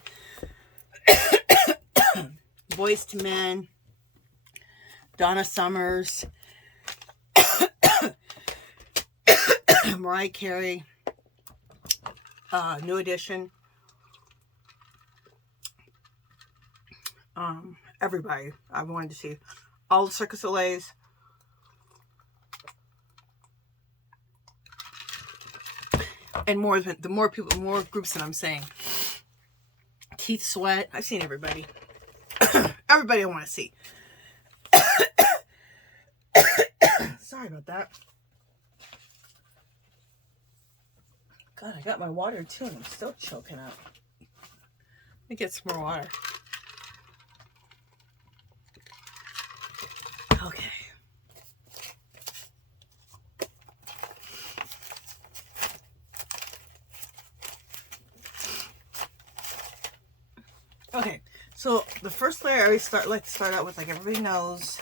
Boys to Men, Donna Summers, Mariah Carey, New Edition. Everybody I wanted to see. All the Circus Soleils. And more groups than I'm saying. Keith Sweat. I've seen everybody. Everybody I want to see. Sorry about that. God, I got my water too and I'm still choking up. Let me get some more water. Okay. Okay, so the first layer I always like to start out with, like everybody knows,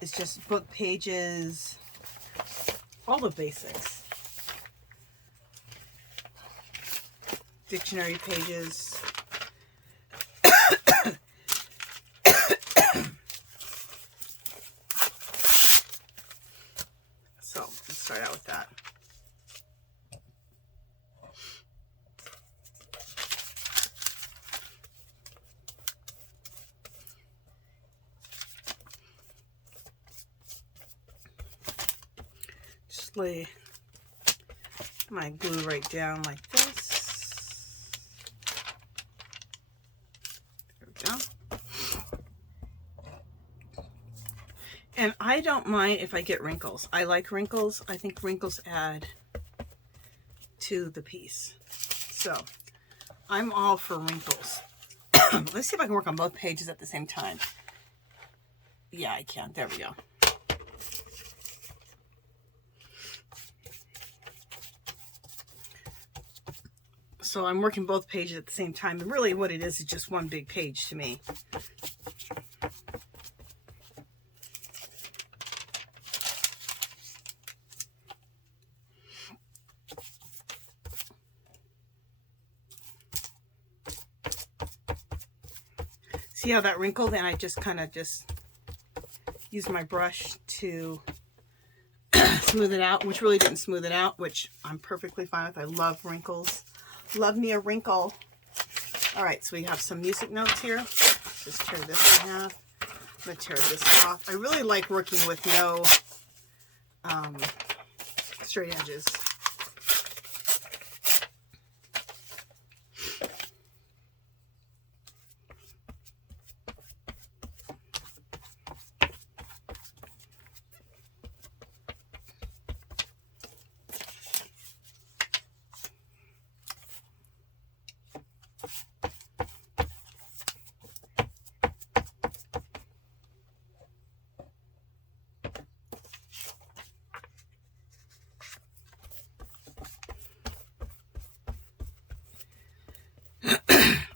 is just book pages, all the basics. Dictionary pages. So let's start out with that. Just lay my glue right down like this. There we go. And I don't mind if I get wrinkles. I like wrinkles. I think wrinkles add to the piece. So I'm all for wrinkles. Let's see if I can work on both pages at the same time. Yeah, I can. There we go. So I'm working both pages at the same time. And really what it is just one big page to me. See how that wrinkled? And I just kind of use my brush to smooth it out, which really didn't smooth it out, which I'm perfectly fine with. I love wrinkles. Love me a wrinkle. All right, so we have some music notes here. Just tear this in half. I'm going to tear this off. I really like working with no straight edges.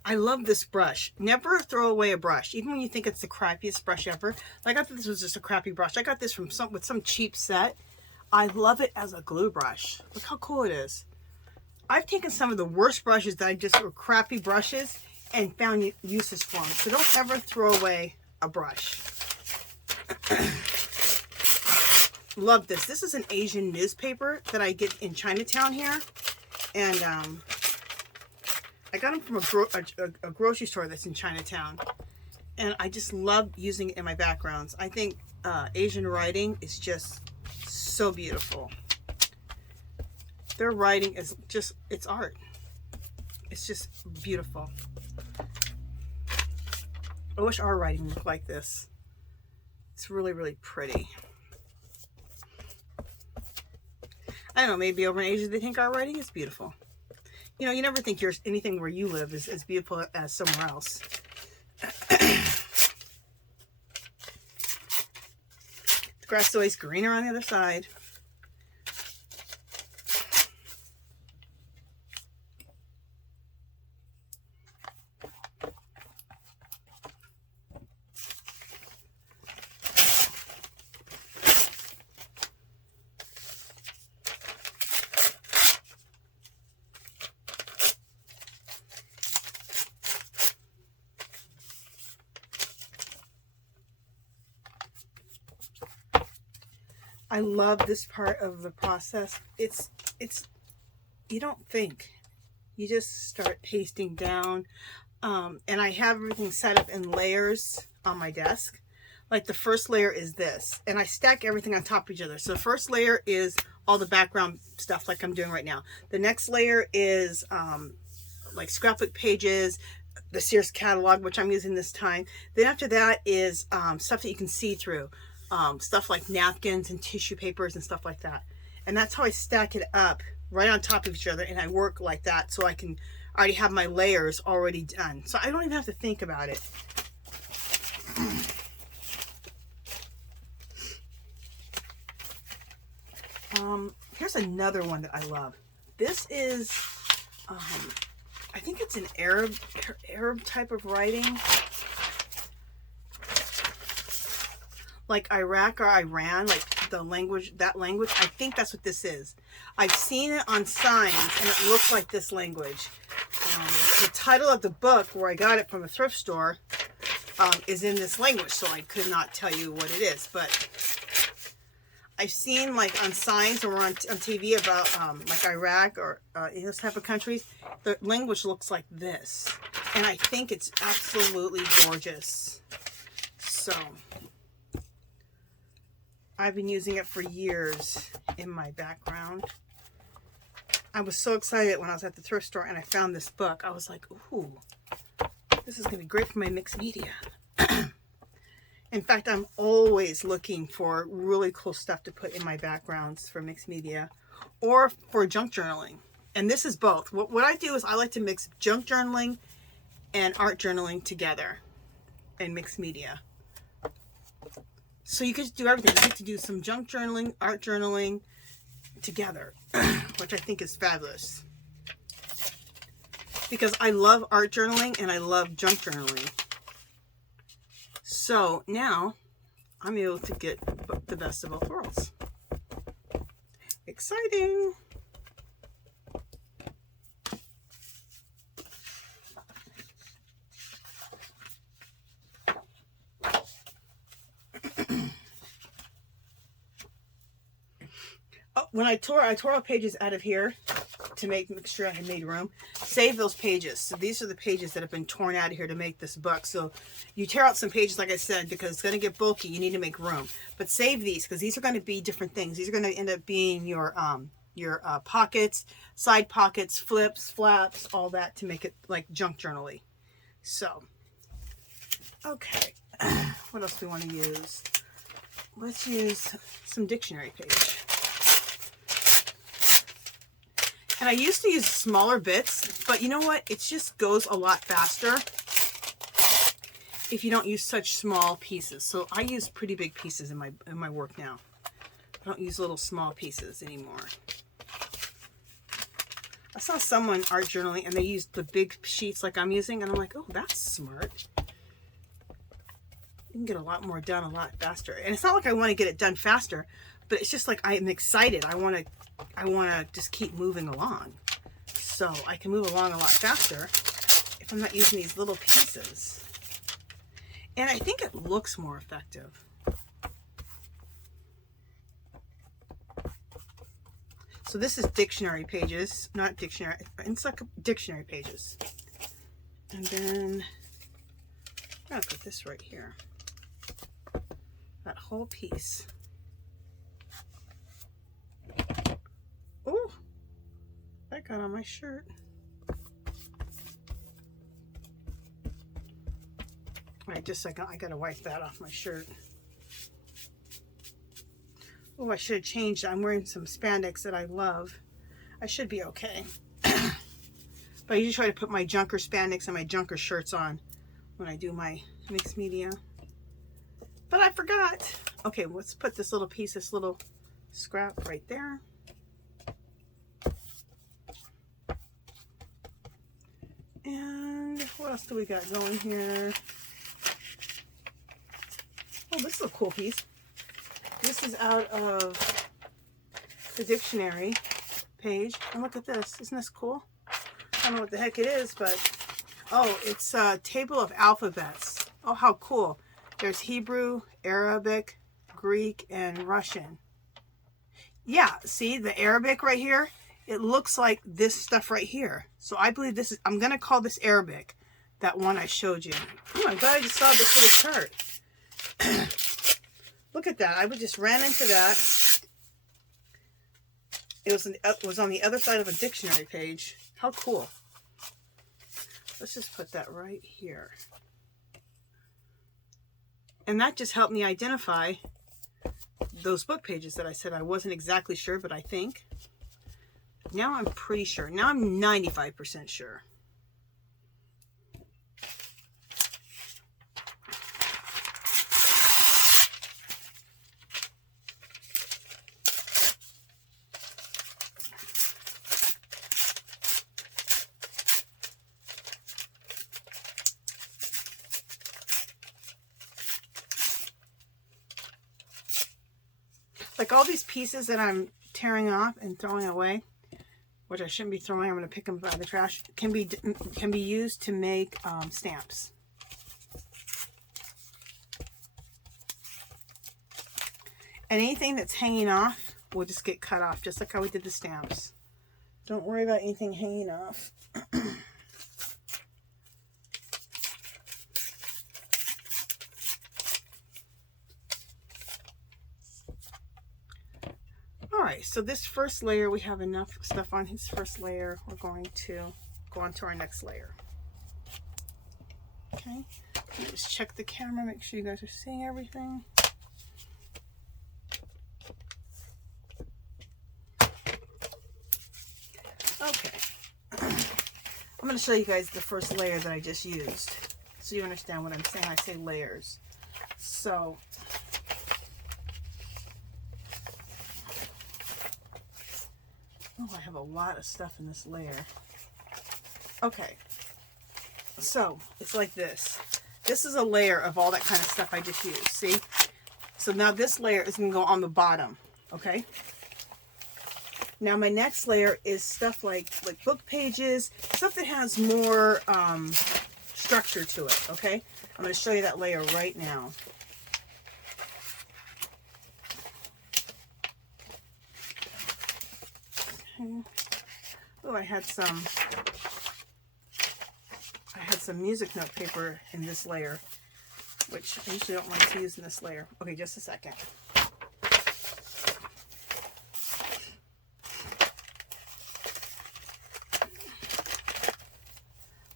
I love this brush. Never throw away a brush, even when you think it's the crappiest brush ever. Like, I thought this was just a crappy brush. I got this from with some cheap set. I love it as a glue brush. Look how cool it is. I've taken some of the worst brushes that I just were crappy brushes and found uses for them. So don't ever throw away a brush. Love this. This is an Asian newspaper that I get in Chinatown here, and I got them from a grocery store that's in Chinatown, and I just love using it in my backgrounds. I think Asian writing is just so beautiful. Their writing is just, it's art. It's just beautiful. I wish our writing looked like this. It's really, really pretty. I don't know, maybe over in Asia they think our writing is beautiful. You know, you never think anything where you live is as beautiful as somewhere else. The grass is always greener on the other side. I love this part of the process. It's you don't think, you just start pasting down, and I have everything set up in layers on my desk. Like the first layer is this, and I stack everything on top of each other. So the first layer is all the background stuff like I'm doing right now. The next layer is like scrapbook pages, the Sears catalog, which I'm using this time. Then after that is stuff that you can see through. Stuff like napkins and tissue papers and stuff like that. And that's how I stack it up right on top of each other, and I work like that so I can already have my layers already done. So I don't even have to think about it. Here's another one that I love. This is, I think it's an Arab type of writing. Like Iraq or Iran, like the language, that language. I think that's what this is. I've seen it on signs and it looks like this language. The title of the book, where I got it from a thrift store, is in this language, so I could not tell you what it is. But I've seen like on signs or on TV about like Iraq or those type of countries, the language looks like this. And I think it's absolutely gorgeous. So I've been using it for years in my background. I was so excited when I was at the thrift store and I found this book. I was like, ooh, this is going to be great for my mixed media. In fact, I'm always looking for really cool stuff to put in my backgrounds for mixed media or for junk journaling. And this is both. What I do is I like to mix junk journaling and art journaling together in mixed media. So you get to do everything. You get to do some junk journaling, art journaling together, which I think is fabulous. Because I love art journaling and I love junk journaling. So now I'm able to get the best of both worlds. Exciting! when I tore all pages out of here to make sure I had made room. Save those pages. So these are the pages that have been torn out of here to make this book. So you tear out some pages, like I said, because it's going to get bulky. You need to make room. But save these, because these are going to be different things. These are going to end up being your pockets, side pockets, flips, flaps, all that to make it like junk journal-y. So, okay. What else do we want to use? Let's use some dictionary page. And I used to use smaller bits, but you know what? It just goes a lot faster if you don't use such small pieces. So I use pretty big pieces in my work now. I don't use little small pieces anymore. I saw someone art journaling and they used the big sheets like I'm using, and I'm like, oh, that's smart. You can get a lot more done a lot faster. And it's not like I want to get it done faster, but it's just like I'm excited. I want to just keep moving along. So I can move along a lot faster if I'm not using these little pieces. And I think it looks more effective. So this is dictionary pages, not dictionary, it's like dictionary pages. And then I'll put this right here. That whole piece. Oh, that got on my shirt. All right, just a second. I gotta wipe that off my shirt. Oh, I should have changed. I'm wearing some spandex that I love. I should be okay. But I usually try to put my junker spandex and my junker shirts on when I do my mixed media. But I forgot. Okay, let's put this little piece, this little scrap right there. And what else do we got going here? Oh, this is a cool piece. This is out of the dictionary page. And look at this. Isn't this cool? I don't know what the heck it is, but oh, it's a table of alphabets. Oh, how cool. There's Hebrew, Arabic, Greek, and Russian. Yeah, see the Arabic right here? It looks like this stuff right here. So I believe this is, I'm going to call this Arabic, that one I showed you. Oh, I'm glad I just saw this little chart. Look at that. I just ran into that. It was on the other side of a dictionary page. How cool. Let's just put that right here. And that just helped me identify those book pages that I said I wasn't exactly sure, but I think. Now I'm pretty sure. Now I'm 95% sure. Like all these pieces that I'm tearing off and throwing away, which I shouldn't be throwing, I'm going to pick them out of the trash, can be used to make stamps. And anything that's hanging off will just get cut off, just like how we did the stamps. Don't worry about anything hanging off. Alright, so this first layer, we have enough stuff on his first layer. We're going to go on to our next layer. Okay, just check the camera, make sure you guys are seeing everything. Okay, I'm going to show you guys the first layer that I just used, so you understand what I'm saying. I say layers. So oh, I have a lot of stuff in this layer. Okay, so it's like this. This is a layer of all that kind of stuff I just used, see? So now this layer is going to go on the bottom, okay? Now my next layer is stuff like book pages, stuff that has more structure to it, okay? I'm going to show you that layer right now. Okay. Oh, I had some music note paper in this layer, which I usually don't like to use in this layer. Okay, just a second.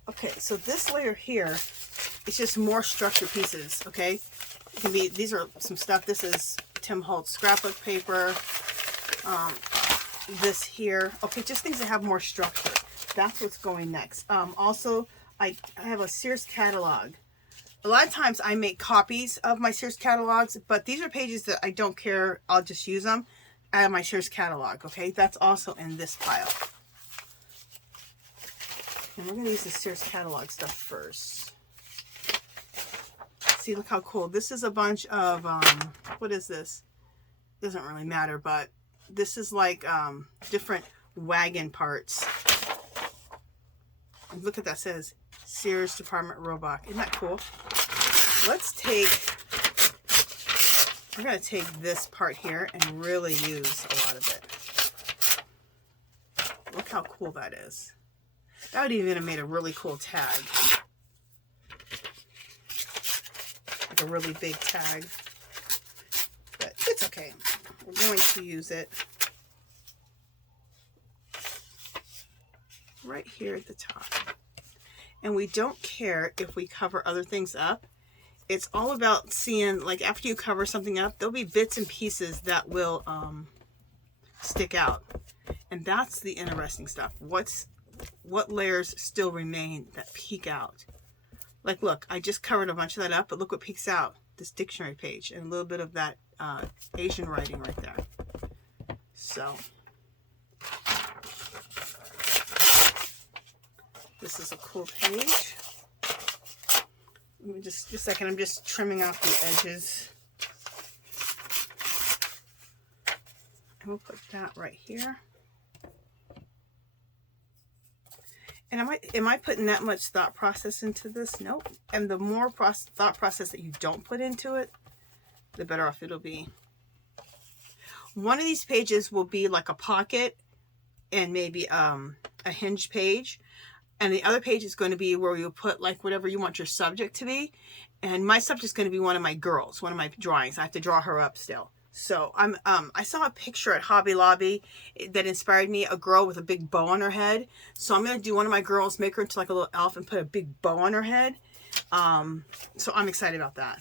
Okay, so this layer here is just more structure pieces, okay? It can be, these are some stuff. This is Tim Holtz scrapbook paper. This here. Okay, just things that have more structure. That's what's going next. Also, I have a Sears catalog. A lot of times I make copies of my Sears catalogs, but these are pages that I don't care. I'll just use them out of my Sears catalog, okay? That's also in this pile. And we're going to use the Sears catalog stuff first. See, look how cool. This is a bunch of, what is this? Doesn't really matter, but this is like different wagon parts. And look at that, it says Sears Department Roebuck. Isn't that cool? Let's take, we're going to take this part here and really use a lot of it. Look how cool that is. That would even have made a really cool tag. Like a really big tag. But it's okay. We're going to use it right here at the top. And we don't care if we cover other things up. It's all about seeing, like after you cover something up, there'll be bits and pieces that will stick out. And that's the interesting stuff. What layers still remain that peek out? Like, look, I just covered a bunch of that up, but look what peeks out. This dictionary page and a little bit of that Asian writing right there. So, this is a cool page. Let me just a second, I'm just trimming off the edges. And we'll put that right here. And am I putting that much thought process into this? Nope. And the more thought process that you don't put into it, the better off it'll be. One of these pages will be like a pocket and maybe a hinge page. And the other page is going to be where you put like whatever you want your subject to be. And my subject is going to be one of my girls, one of my drawings. I have to draw her up still. So I saw a picture at Hobby Lobby that inspired me, a girl with a big bow on her head. So I'm going to do one of my girls, make her into like a little elf and put a big bow on her head. So I'm excited about that.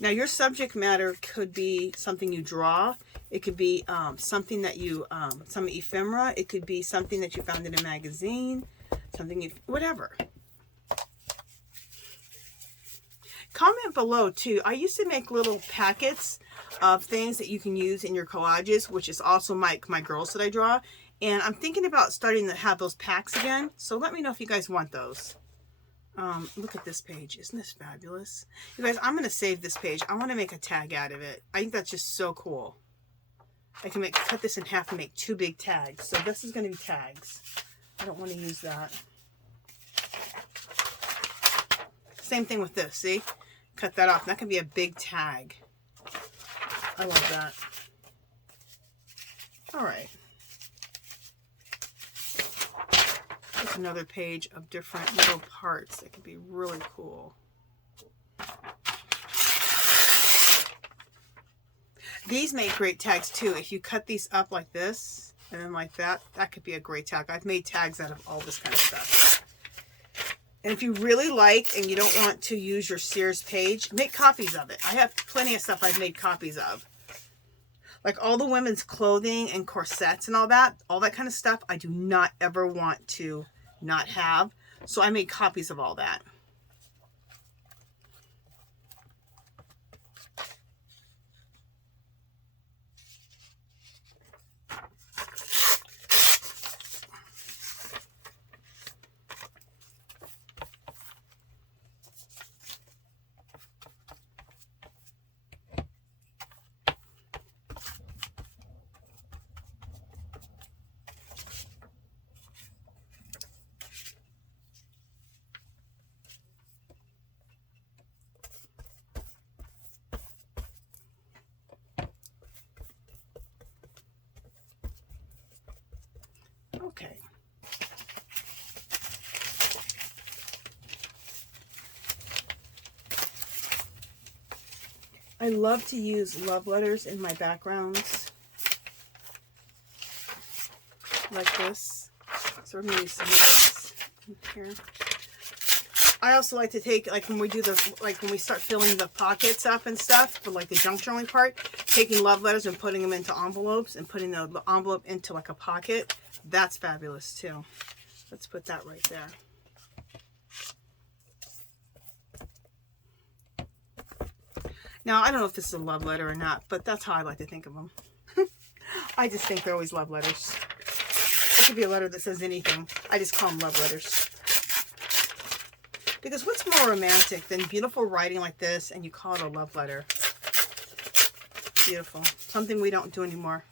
Now your subject matter could be something you draw. It could be something that you, some ephemera. It could be something that you found in a magazine. Something, whatever. Comment below too. I used to make little packets of things that you can use in your collages, which is also my girls that I draw. And I'm thinking about starting to have those packs again. So let me know if you guys want those. Look at this page. Isn't this fabulous? You guys, I'm going to save this page. I want to make a tag out of it. I think that's just so cool. I can cut this in half and make 2 big tags. So this is going to be tags. I don't want to use that. Same thing with this, see? Cut that off. That could be a big tag. I love that. All right. Here's another page of different little parts that could be really cool. These make great tags too. If you cut these up like this, and then like that, that could be a great tag. I've made tags out of all this kind of stuff. And if you really like and you don't want to use your Sears page, make copies of it. I have plenty of stuff I've made copies of. Like all the women's clothing and corsets and all that kind of stuff, I do not ever want to not have. So I made copies of all that. Okay. I love to use love letters in my backgrounds. Like this. So we're going to use some of this here. I also like to take, like when we do the, like when we start filling the pockets up and stuff, for like the junk journaling part, taking love letters and putting them into envelopes and putting the envelope into like a pocket. That's fabulous too. Let's put that right there. Now, I don't know if this is a love letter or not, but that's how I like to think of them. I just think they're always love letters. It could be a letter that says anything. I just call them love letters. Because what's more romantic than beautiful writing like this and you call it a love letter? Beautiful. Something we don't do anymore.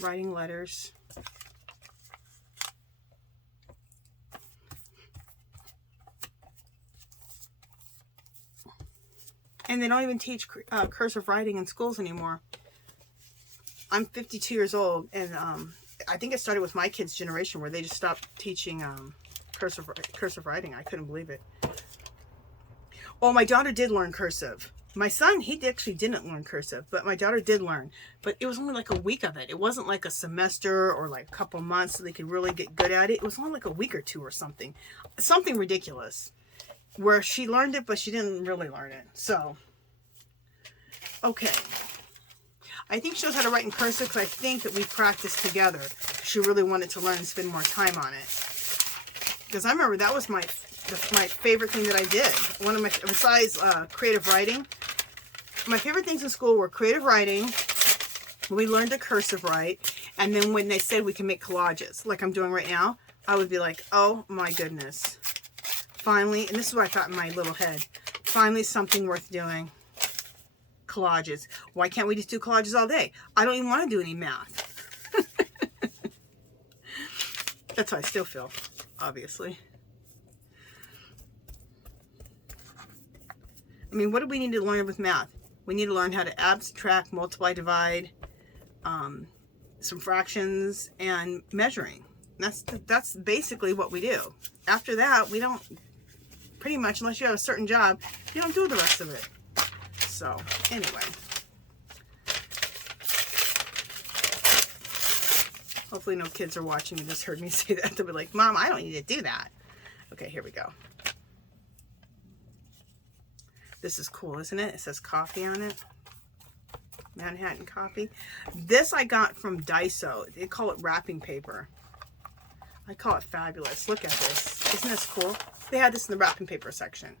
Writing letters. And they don't even teach cursive writing in schools anymore. I'm 52 years old, and I think it started with my kids' generation where they just stopped teaching cursive writing. I couldn't believe it. Well, my daughter did learn cursive. My son, he actually didn't learn cursive, but my daughter did learn. But it was only like a week of it. It wasn't like a semester or like a couple months so they could really get good at it. It was only like a week or two or something. Something ridiculous. Where she learned it, but she didn't really learn it. So, okay. I think she knows how to write in cursive because I think that we practiced together. She really wanted to learn and spend more time on it. Because I remember that was my favorite thing that I did. One of my, besides creative writing, my favorite things in school were creative writing. We learned to cursive write. And then when they said we can make collages, like I'm doing right now, I would be like, oh my goodness. Finally, and this is what I thought in my little head, finally something worth doing. Collages. Why can't we just do collages all day? I don't even want to do any math. That's how I still feel, obviously. I mean, what do we need to learn with math? We need to learn how to add, subtract, multiply, divide, some fractions, and measuring. That's basically what we do. After that, we don't, pretty much, unless you have a certain job, you don't do the rest of it. So, anyway. Hopefully no kids are watching and just heard me say that. They'll be like, Mom, I don't need to do that. Okay, here we go. This is cool, isn't it? It says coffee on it. Manhattan coffee. This I got from Daiso. They call it wrapping paper. I call it fabulous. Look at this. Isn't this cool? They had this in the wrapping paper section.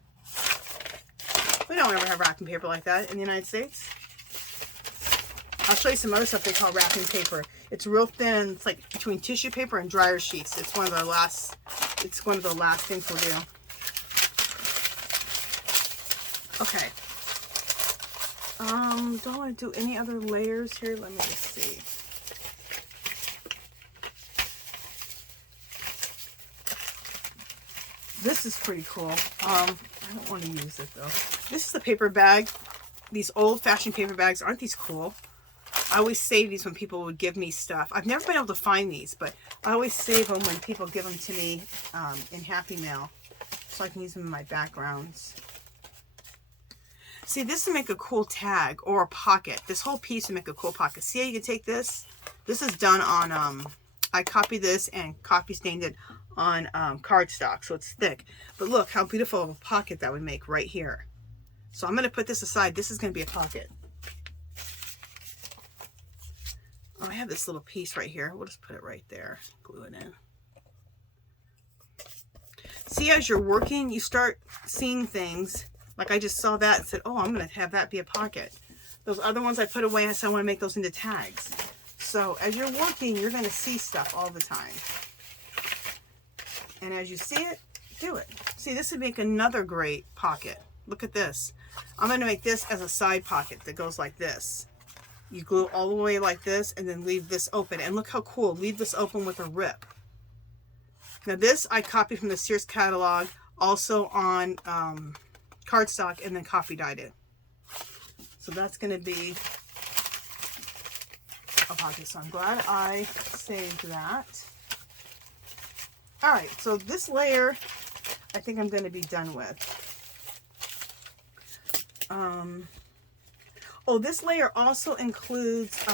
We don't ever have wrapping paper like that in the United States. I'll show you some other stuff they call wrapping paper. It's real thin. It's like between tissue paper and dryer sheets. It's one of the last things we'll do. Okay. Don't want to do any other layers here. Let me just see. This is pretty cool. I don't want to use it though. This is the paper bag. These old-fashioned paper bags. Aren't these cool? I always save these when people would give me stuff. I've never been able to find these, but I always save them when people give them to me in Happy Mail, so I can use them in my backgrounds. See, this would make a cool tag or a pocket. This whole piece would make a cool pocket. See how you can take this? This is done on, I copied this and copy stained it on cardstock, so it's thick. But look how beautiful of a pocket that would make right here. So I'm going to put this aside. This is going to be a pocket. Oh, I have this little piece right here. We'll just put it right there. Glue it in. See, as you're working, you start seeing things. Like I just saw that and said, oh, I'm going to have that be a pocket. Those other ones I put away, I said I want to make those into tags. So as you're working, you're going to see stuff all the time. And as you see it, do it. See, this would make another great pocket. Look at this. I'm going to make this as a side pocket that goes like this. You glue all the way like this and then leave this open. And look how cool. Leave this open with a rip. Now this I copied from the Sears catalog, also on cardstock, and then copy dyed it. So that's going to be a pocket. So I'm glad I saved that. All right, so this layer, I think I'm going to be done with. Oh, this layer also includes,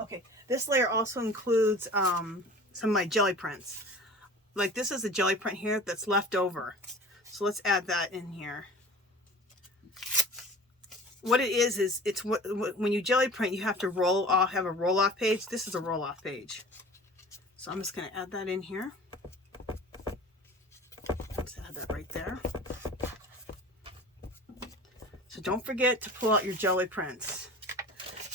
okay, this layer also includes some of my jelly prints. Like this is a jelly print here that's left over. So let's add that in here. What it is it's when you jelly print, you have to roll off, have a roll off page. This is a roll off page. So I'm just going to add that in here. Let's add that right there. So don't forget to pull out your jelly prints.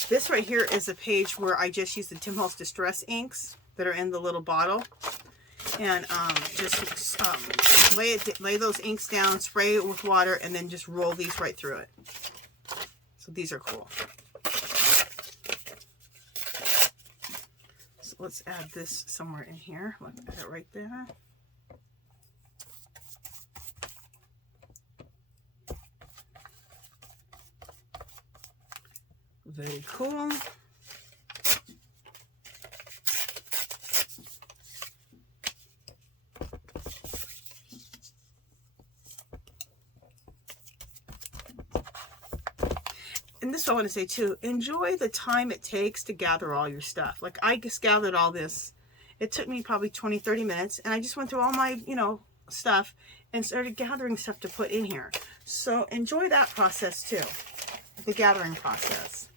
This right here is a page where I just use the Tim Holtz Distress inks that are in the little bottle. And just lay those inks down, spray it with water, and then just roll these right through it. So these are cool. So let's add this somewhere in here. Let's add it right there. Very cool. And this I want to say too, enjoy the time it takes to gather all your stuff. Like I just gathered all this. It took me probably 20-30 minutes, and I just went through all my, stuff and started gathering stuff to put in here. So enjoy that process too, the gathering process.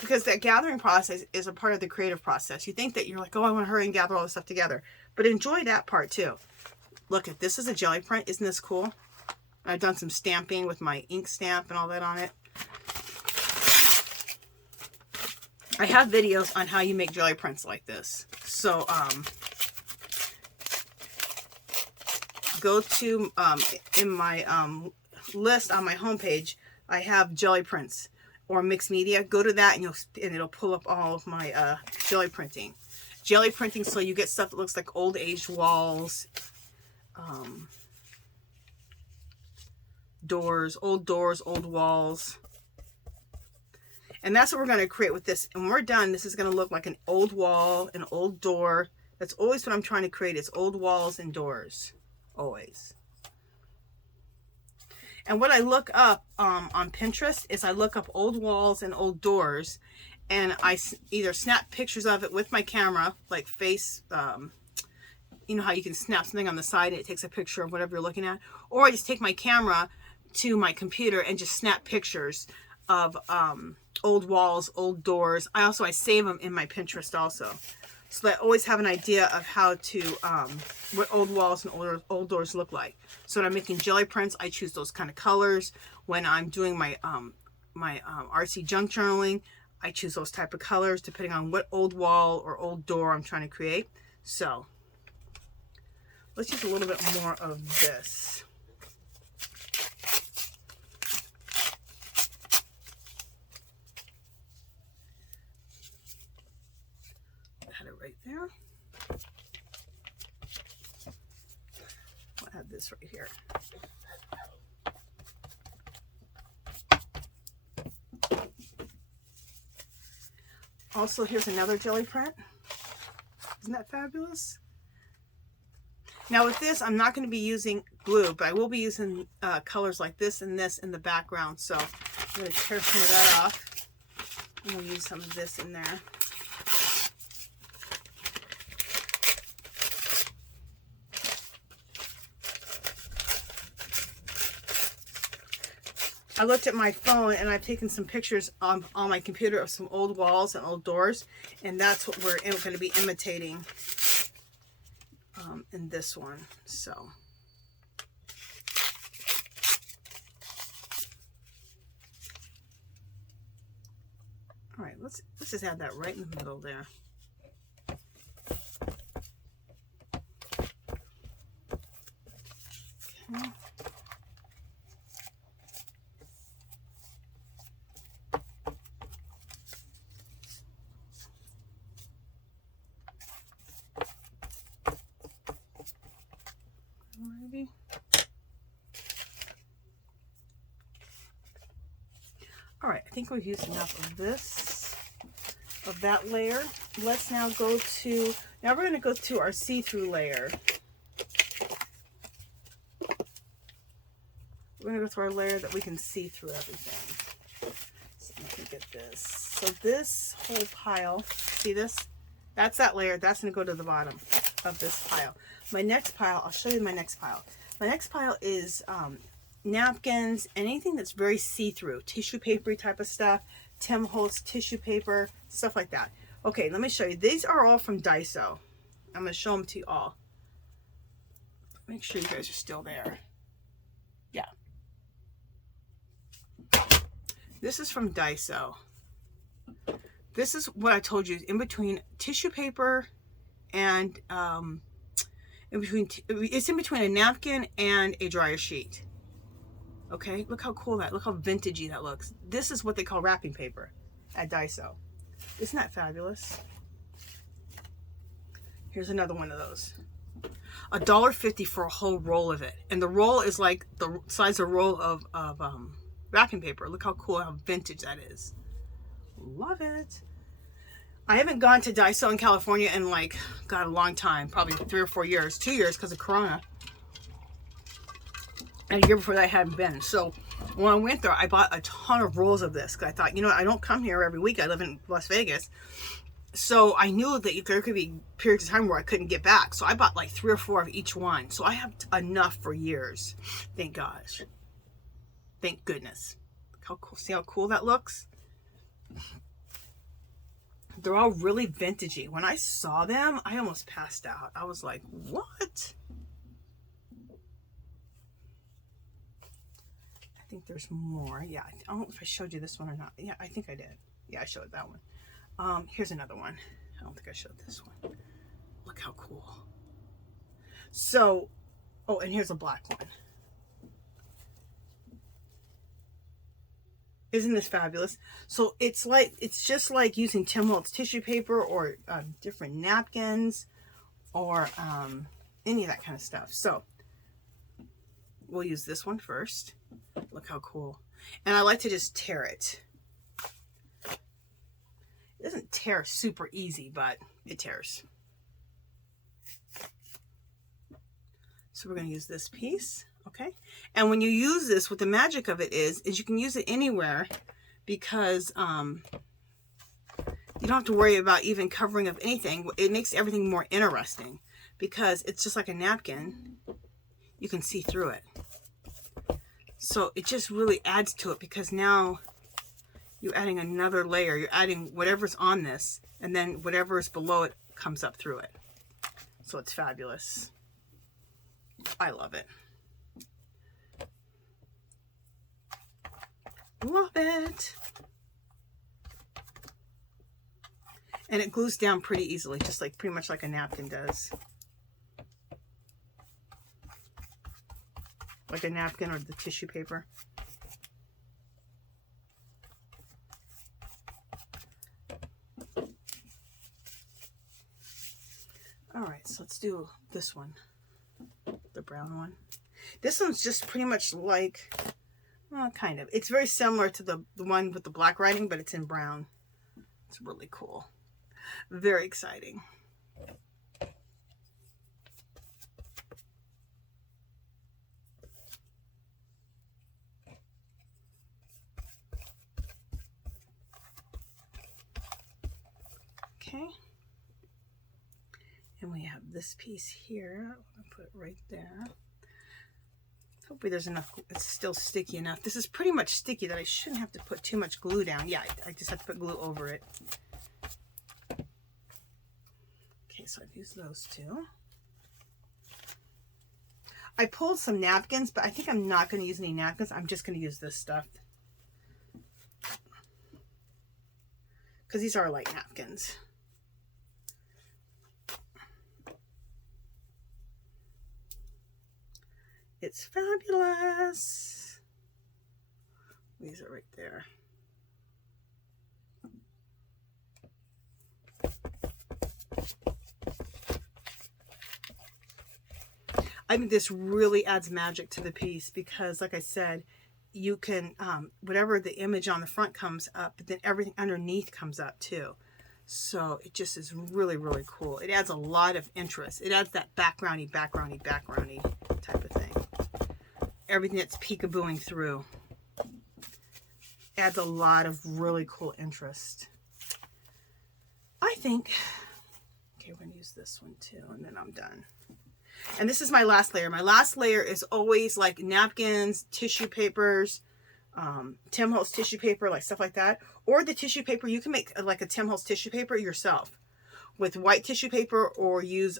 Because that gathering process is a part of the creative process. You think that you're like, oh, I want to hurry and gather all this stuff together. But enjoy that part too. Look at this is a jelly print. Isn't this cool? I've done some stamping with my ink stamp and all that on it. I have videos on how you make jelly prints like this. So go to in my list on my homepage, I have jelly prints or mixed media. Go to that and it'll pull up all of my jelly printing. Jelly printing, so you get stuff that looks like old aged walls, doors, old walls. And that's what we're going to create with this. And when we're done, this is going to look like an old wall, an old door. That's always what I'm trying to create, is old walls and doors. Always. And what I look up on Pinterest is I look up old walls and old doors. And I either snap pictures of it with my camera, like face, you know how you can snap something on the side and it takes a picture of whatever you're looking at. Or I just take my camera to my computer and just snap pictures of old walls, old doors. I save them in my Pinterest also, so that I always have an idea of how to what old walls and old doors look like. So when I'm making jelly prints, I choose those kind of colors. When I'm doing my artsy junk journaling, I choose those type of colors depending on what old wall or old door I'm trying to create. So let's use a little bit more of this. Right there. I'll add this right here. Also, here's another jelly print. Isn't that fabulous? Now with this, I'm not going to be using glue, but I will be using colors like this and this in the background. So I'm going to tear some of that off. And we'll use some of this in there. I looked at my phone and I've taken some pictures on my computer of some old walls and old doors, and that's what we're going to be imitating in this one. So all right, let's just add that right in the middle there. Okay. Alrighty. All right, I think we've used enough of this, of that layer. let's now go to, now we're going to go to our see-through layer. We're going to go through our layer that we can see through everything. So let me get this. So this whole pile, see this? That's that layer. That's going to go to the bottom of this pile. My next pile, I'll show you my next pile. My next pile is napkins, anything that's very see-through, tissue papery type of stuff, Tim Holtz tissue paper, stuff like that. Okay, let me show you. These are all from Daiso. I'm going to show them to you all. Make sure you guys are still there. Yeah. This is from Daiso. This is what I told you, in between tissue paper and it's in between a napkin and a dryer sheet. Okay, look how cool that, look how vintagey that looks. This is what they call wrapping paper at Daiso. Isn't that fabulous? Here's another one of those. $1.50 for a whole roll of it. And the roll is like the size of a roll of wrapping paper. Look how cool, how vintage that is. Love it. I haven't gone to Daiso in California in like, God, a long time. Probably 3 or 4 years. 2 years because of Corona. And a year before that I hadn't been. So when I went there, I bought a ton of rolls of this. Because I thought, you know what, I don't come here every week. I live in Las Vegas. So I knew that there could be periods of time where I couldn't get back. So I bought like 3 or 4 of each one. So I have enough for years. Thank gosh. Thank goodness. Look how cool. See how cool that looks? They're all really vintagey. When I saw them, I almost passed out. I was like, what? I think there's more. Yeah, I don't know if I showed you this one or not. Yeah, I think I did. Yeah, I showed that one. Here's another one. I don't think I showed this one. Look how cool. So, oh, and here's a black one. Isn't this fabulous? So it's like, it's just like using Tim Holtz tissue paper or different napkins or any of that kind of stuff. So we'll use this one first. Look how cool. And I like to just tear it. It doesn't tear super easy, but it tears. So we're going to use this piece. Okay, and when you use this, what the magic of it is you can use it anywhere because you don't have to worry about even covering up anything. It makes everything more interesting because it's just like a napkin. You can see through it. So it just really adds to it because now you're adding another layer. You're adding whatever's on this and then whatever's below it comes up through it. So it's fabulous. I love it. Love it. And it glues down pretty easily, just like pretty much like a napkin does. Like a napkin or the tissue paper. All right, so let's do this one, the brown one. This one's just pretty much like, well, kind of. It's very similar to the one with the black writing, but it's in brown. It's really cool. Very exciting. Okay. And we have this piece here. I'm going to put it right there. Hopefully there's enough, it's still sticky enough. This is pretty much sticky that I shouldn't have to put too much glue down. Yeah, I just have to put glue over it. Okay, so I've used those two. I pulled some napkins, but I think I'm not going to use any napkins. I'm just going to use this stuff. Because these are light napkins. It's fabulous. These are right there. I think this really adds magic to the piece because, like I said, you can, whatever the image on the front comes up, but then everything underneath comes up too. So it just is really, really cool. It adds a lot of interest. It adds that backgroundy type of thing. Everything that's peekabooing through adds a lot of really cool interest. I think, okay, we're going to use this one too, and then I'm done. And this is my last layer. My last layer is always like napkins, tissue papers, Tim Holtz tissue paper, like stuff like that. Or the tissue paper, you can make like a Tim Holtz tissue paper yourself with white tissue paper, or use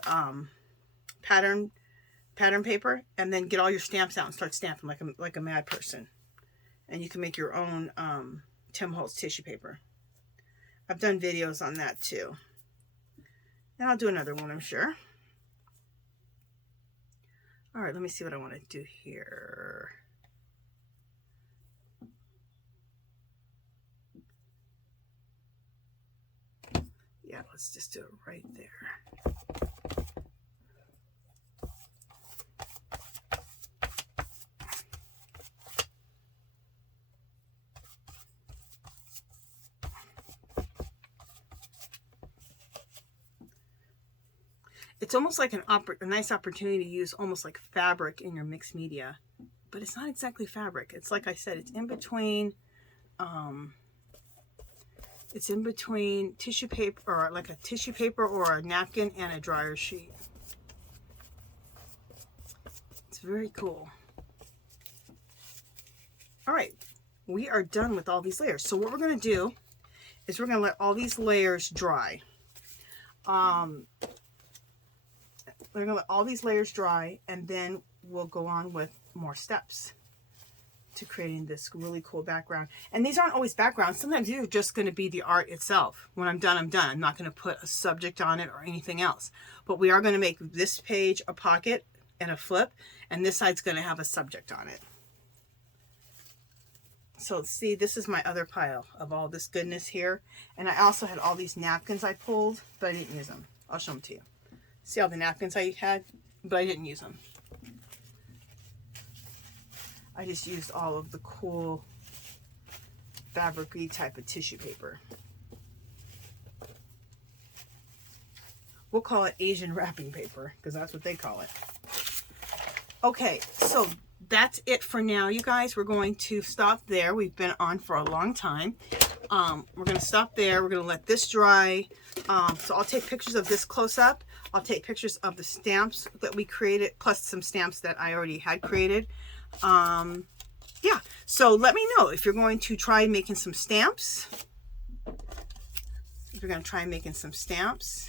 pattern paper, and then get all your stamps out and start stamping like a mad person. And you can make your own Tim Holtz tissue paper. I've done videos on that too. And I'll do another one, I'm sure. All right, let me see what I want to do here. Yeah, let's just do it right there. It's almost like a nice opportunity to use almost like fabric in your mixed media, but it's not exactly fabric. It's like I said, it's in between tissue paper, or like a tissue paper or a napkin and a dryer sheet. It's very cool. All right, we are done with all these layers. So what we're going to do is we're going to let all these layers dry. We're going to let all these layers dry, and then we'll go on with more steps to creating this really cool background. And these aren't always backgrounds. Sometimes these are just going to be the art itself. When I'm done, I'm done. I'm not going to put a subject on it or anything else. But we are going to make this page a pocket and a flip, and this side's going to have a subject on it. So see, this is my other pile of all this goodness here. And I also had all these napkins I pulled, but I didn't use them. I'll show them to you. See all the napkins I had, but I didn't use them. I just used all of the cool fabric-y type of tissue paper. We'll call it Asian wrapping paper, because that's what they call it. Okay, so that's it for now, you guys. We're going to stop there. We've been on for a long time. We're going to stop there. We're going to let this dry. So I'll take pictures of this close up. I'll take pictures of the stamps that we created, plus some stamps that I already had created. Yeah, so let me know if you're going to try making some stamps. If you're going to try making some stamps.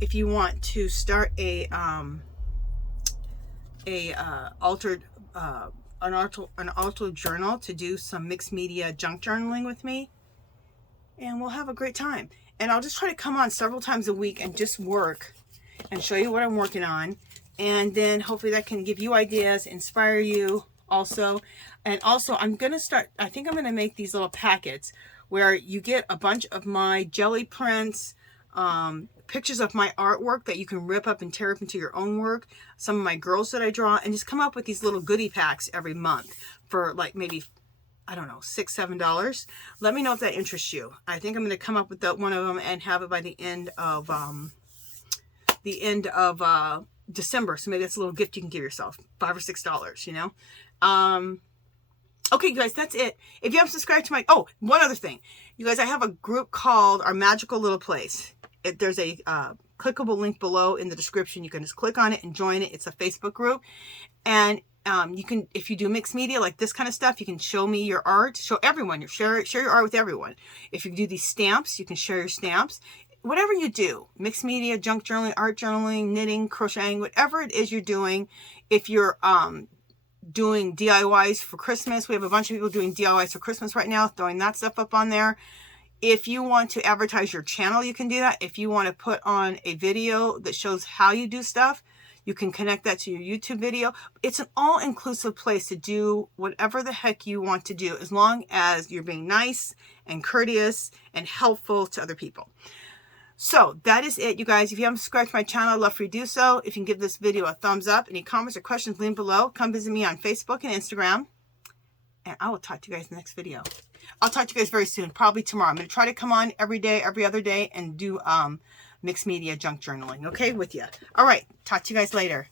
If you want to start an altered journal to do some mixed media junk journaling with me, and we'll have a great time. And I'll just try to come on several times a week and just work and show you what I'm working on. And then hopefully that can give you ideas, inspire you also. And also I'm going to start, I think I'm going to make these little packets where you get a bunch of my jelly prints, pictures of my artwork that you can rip up and tear up into your own work, some of my girls that I draw, and just come up with these little goodie packs every month for like maybe, I don't know, $6, $7. Let me know if that interests you. I think I'm going to come up with one of them and have it by the end of December. So maybe that's a little gift you can give yourself, $5 or $6, you know? Okay, you guys, that's it. If you haven't subscribed to my, oh, one other thing. You guys, I have a group called Our Magical Little Place. There's a clickable link below in the description. You can just click on it and join it. It's a Facebook group. And you can, if you do mixed media, like this kind of stuff, you can show me your art. Show everyone. Share your art with everyone. If you do these stamps, you can share your stamps. Whatever you do, mixed media, junk journaling, art journaling, knitting, crocheting, whatever it is you're doing. If you're doing DIYs for Christmas, we have a bunch of people doing DIYs for Christmas right now, throwing that stuff up on there. If you want to advertise your channel, you can do that. If you want to put on a video that shows how you do stuff, you can connect that to your YouTube video. It's an all-inclusive place to do whatever the heck you want to do, as long as you're being nice and courteous and helpful to other people. So that is it, you guys. If you haven't subscribed to my channel, I'd love for you to do so. If you can give this video a thumbs up, any comments or questions, leave below. Come visit me on Facebook and Instagram. And I will talk to you guys in the next video. I'll talk to you guys very soon, probably tomorrow. I'm going to try to come on every day, every other day, and do mixed media junk journaling, okay, with you. All right, talk to you guys later.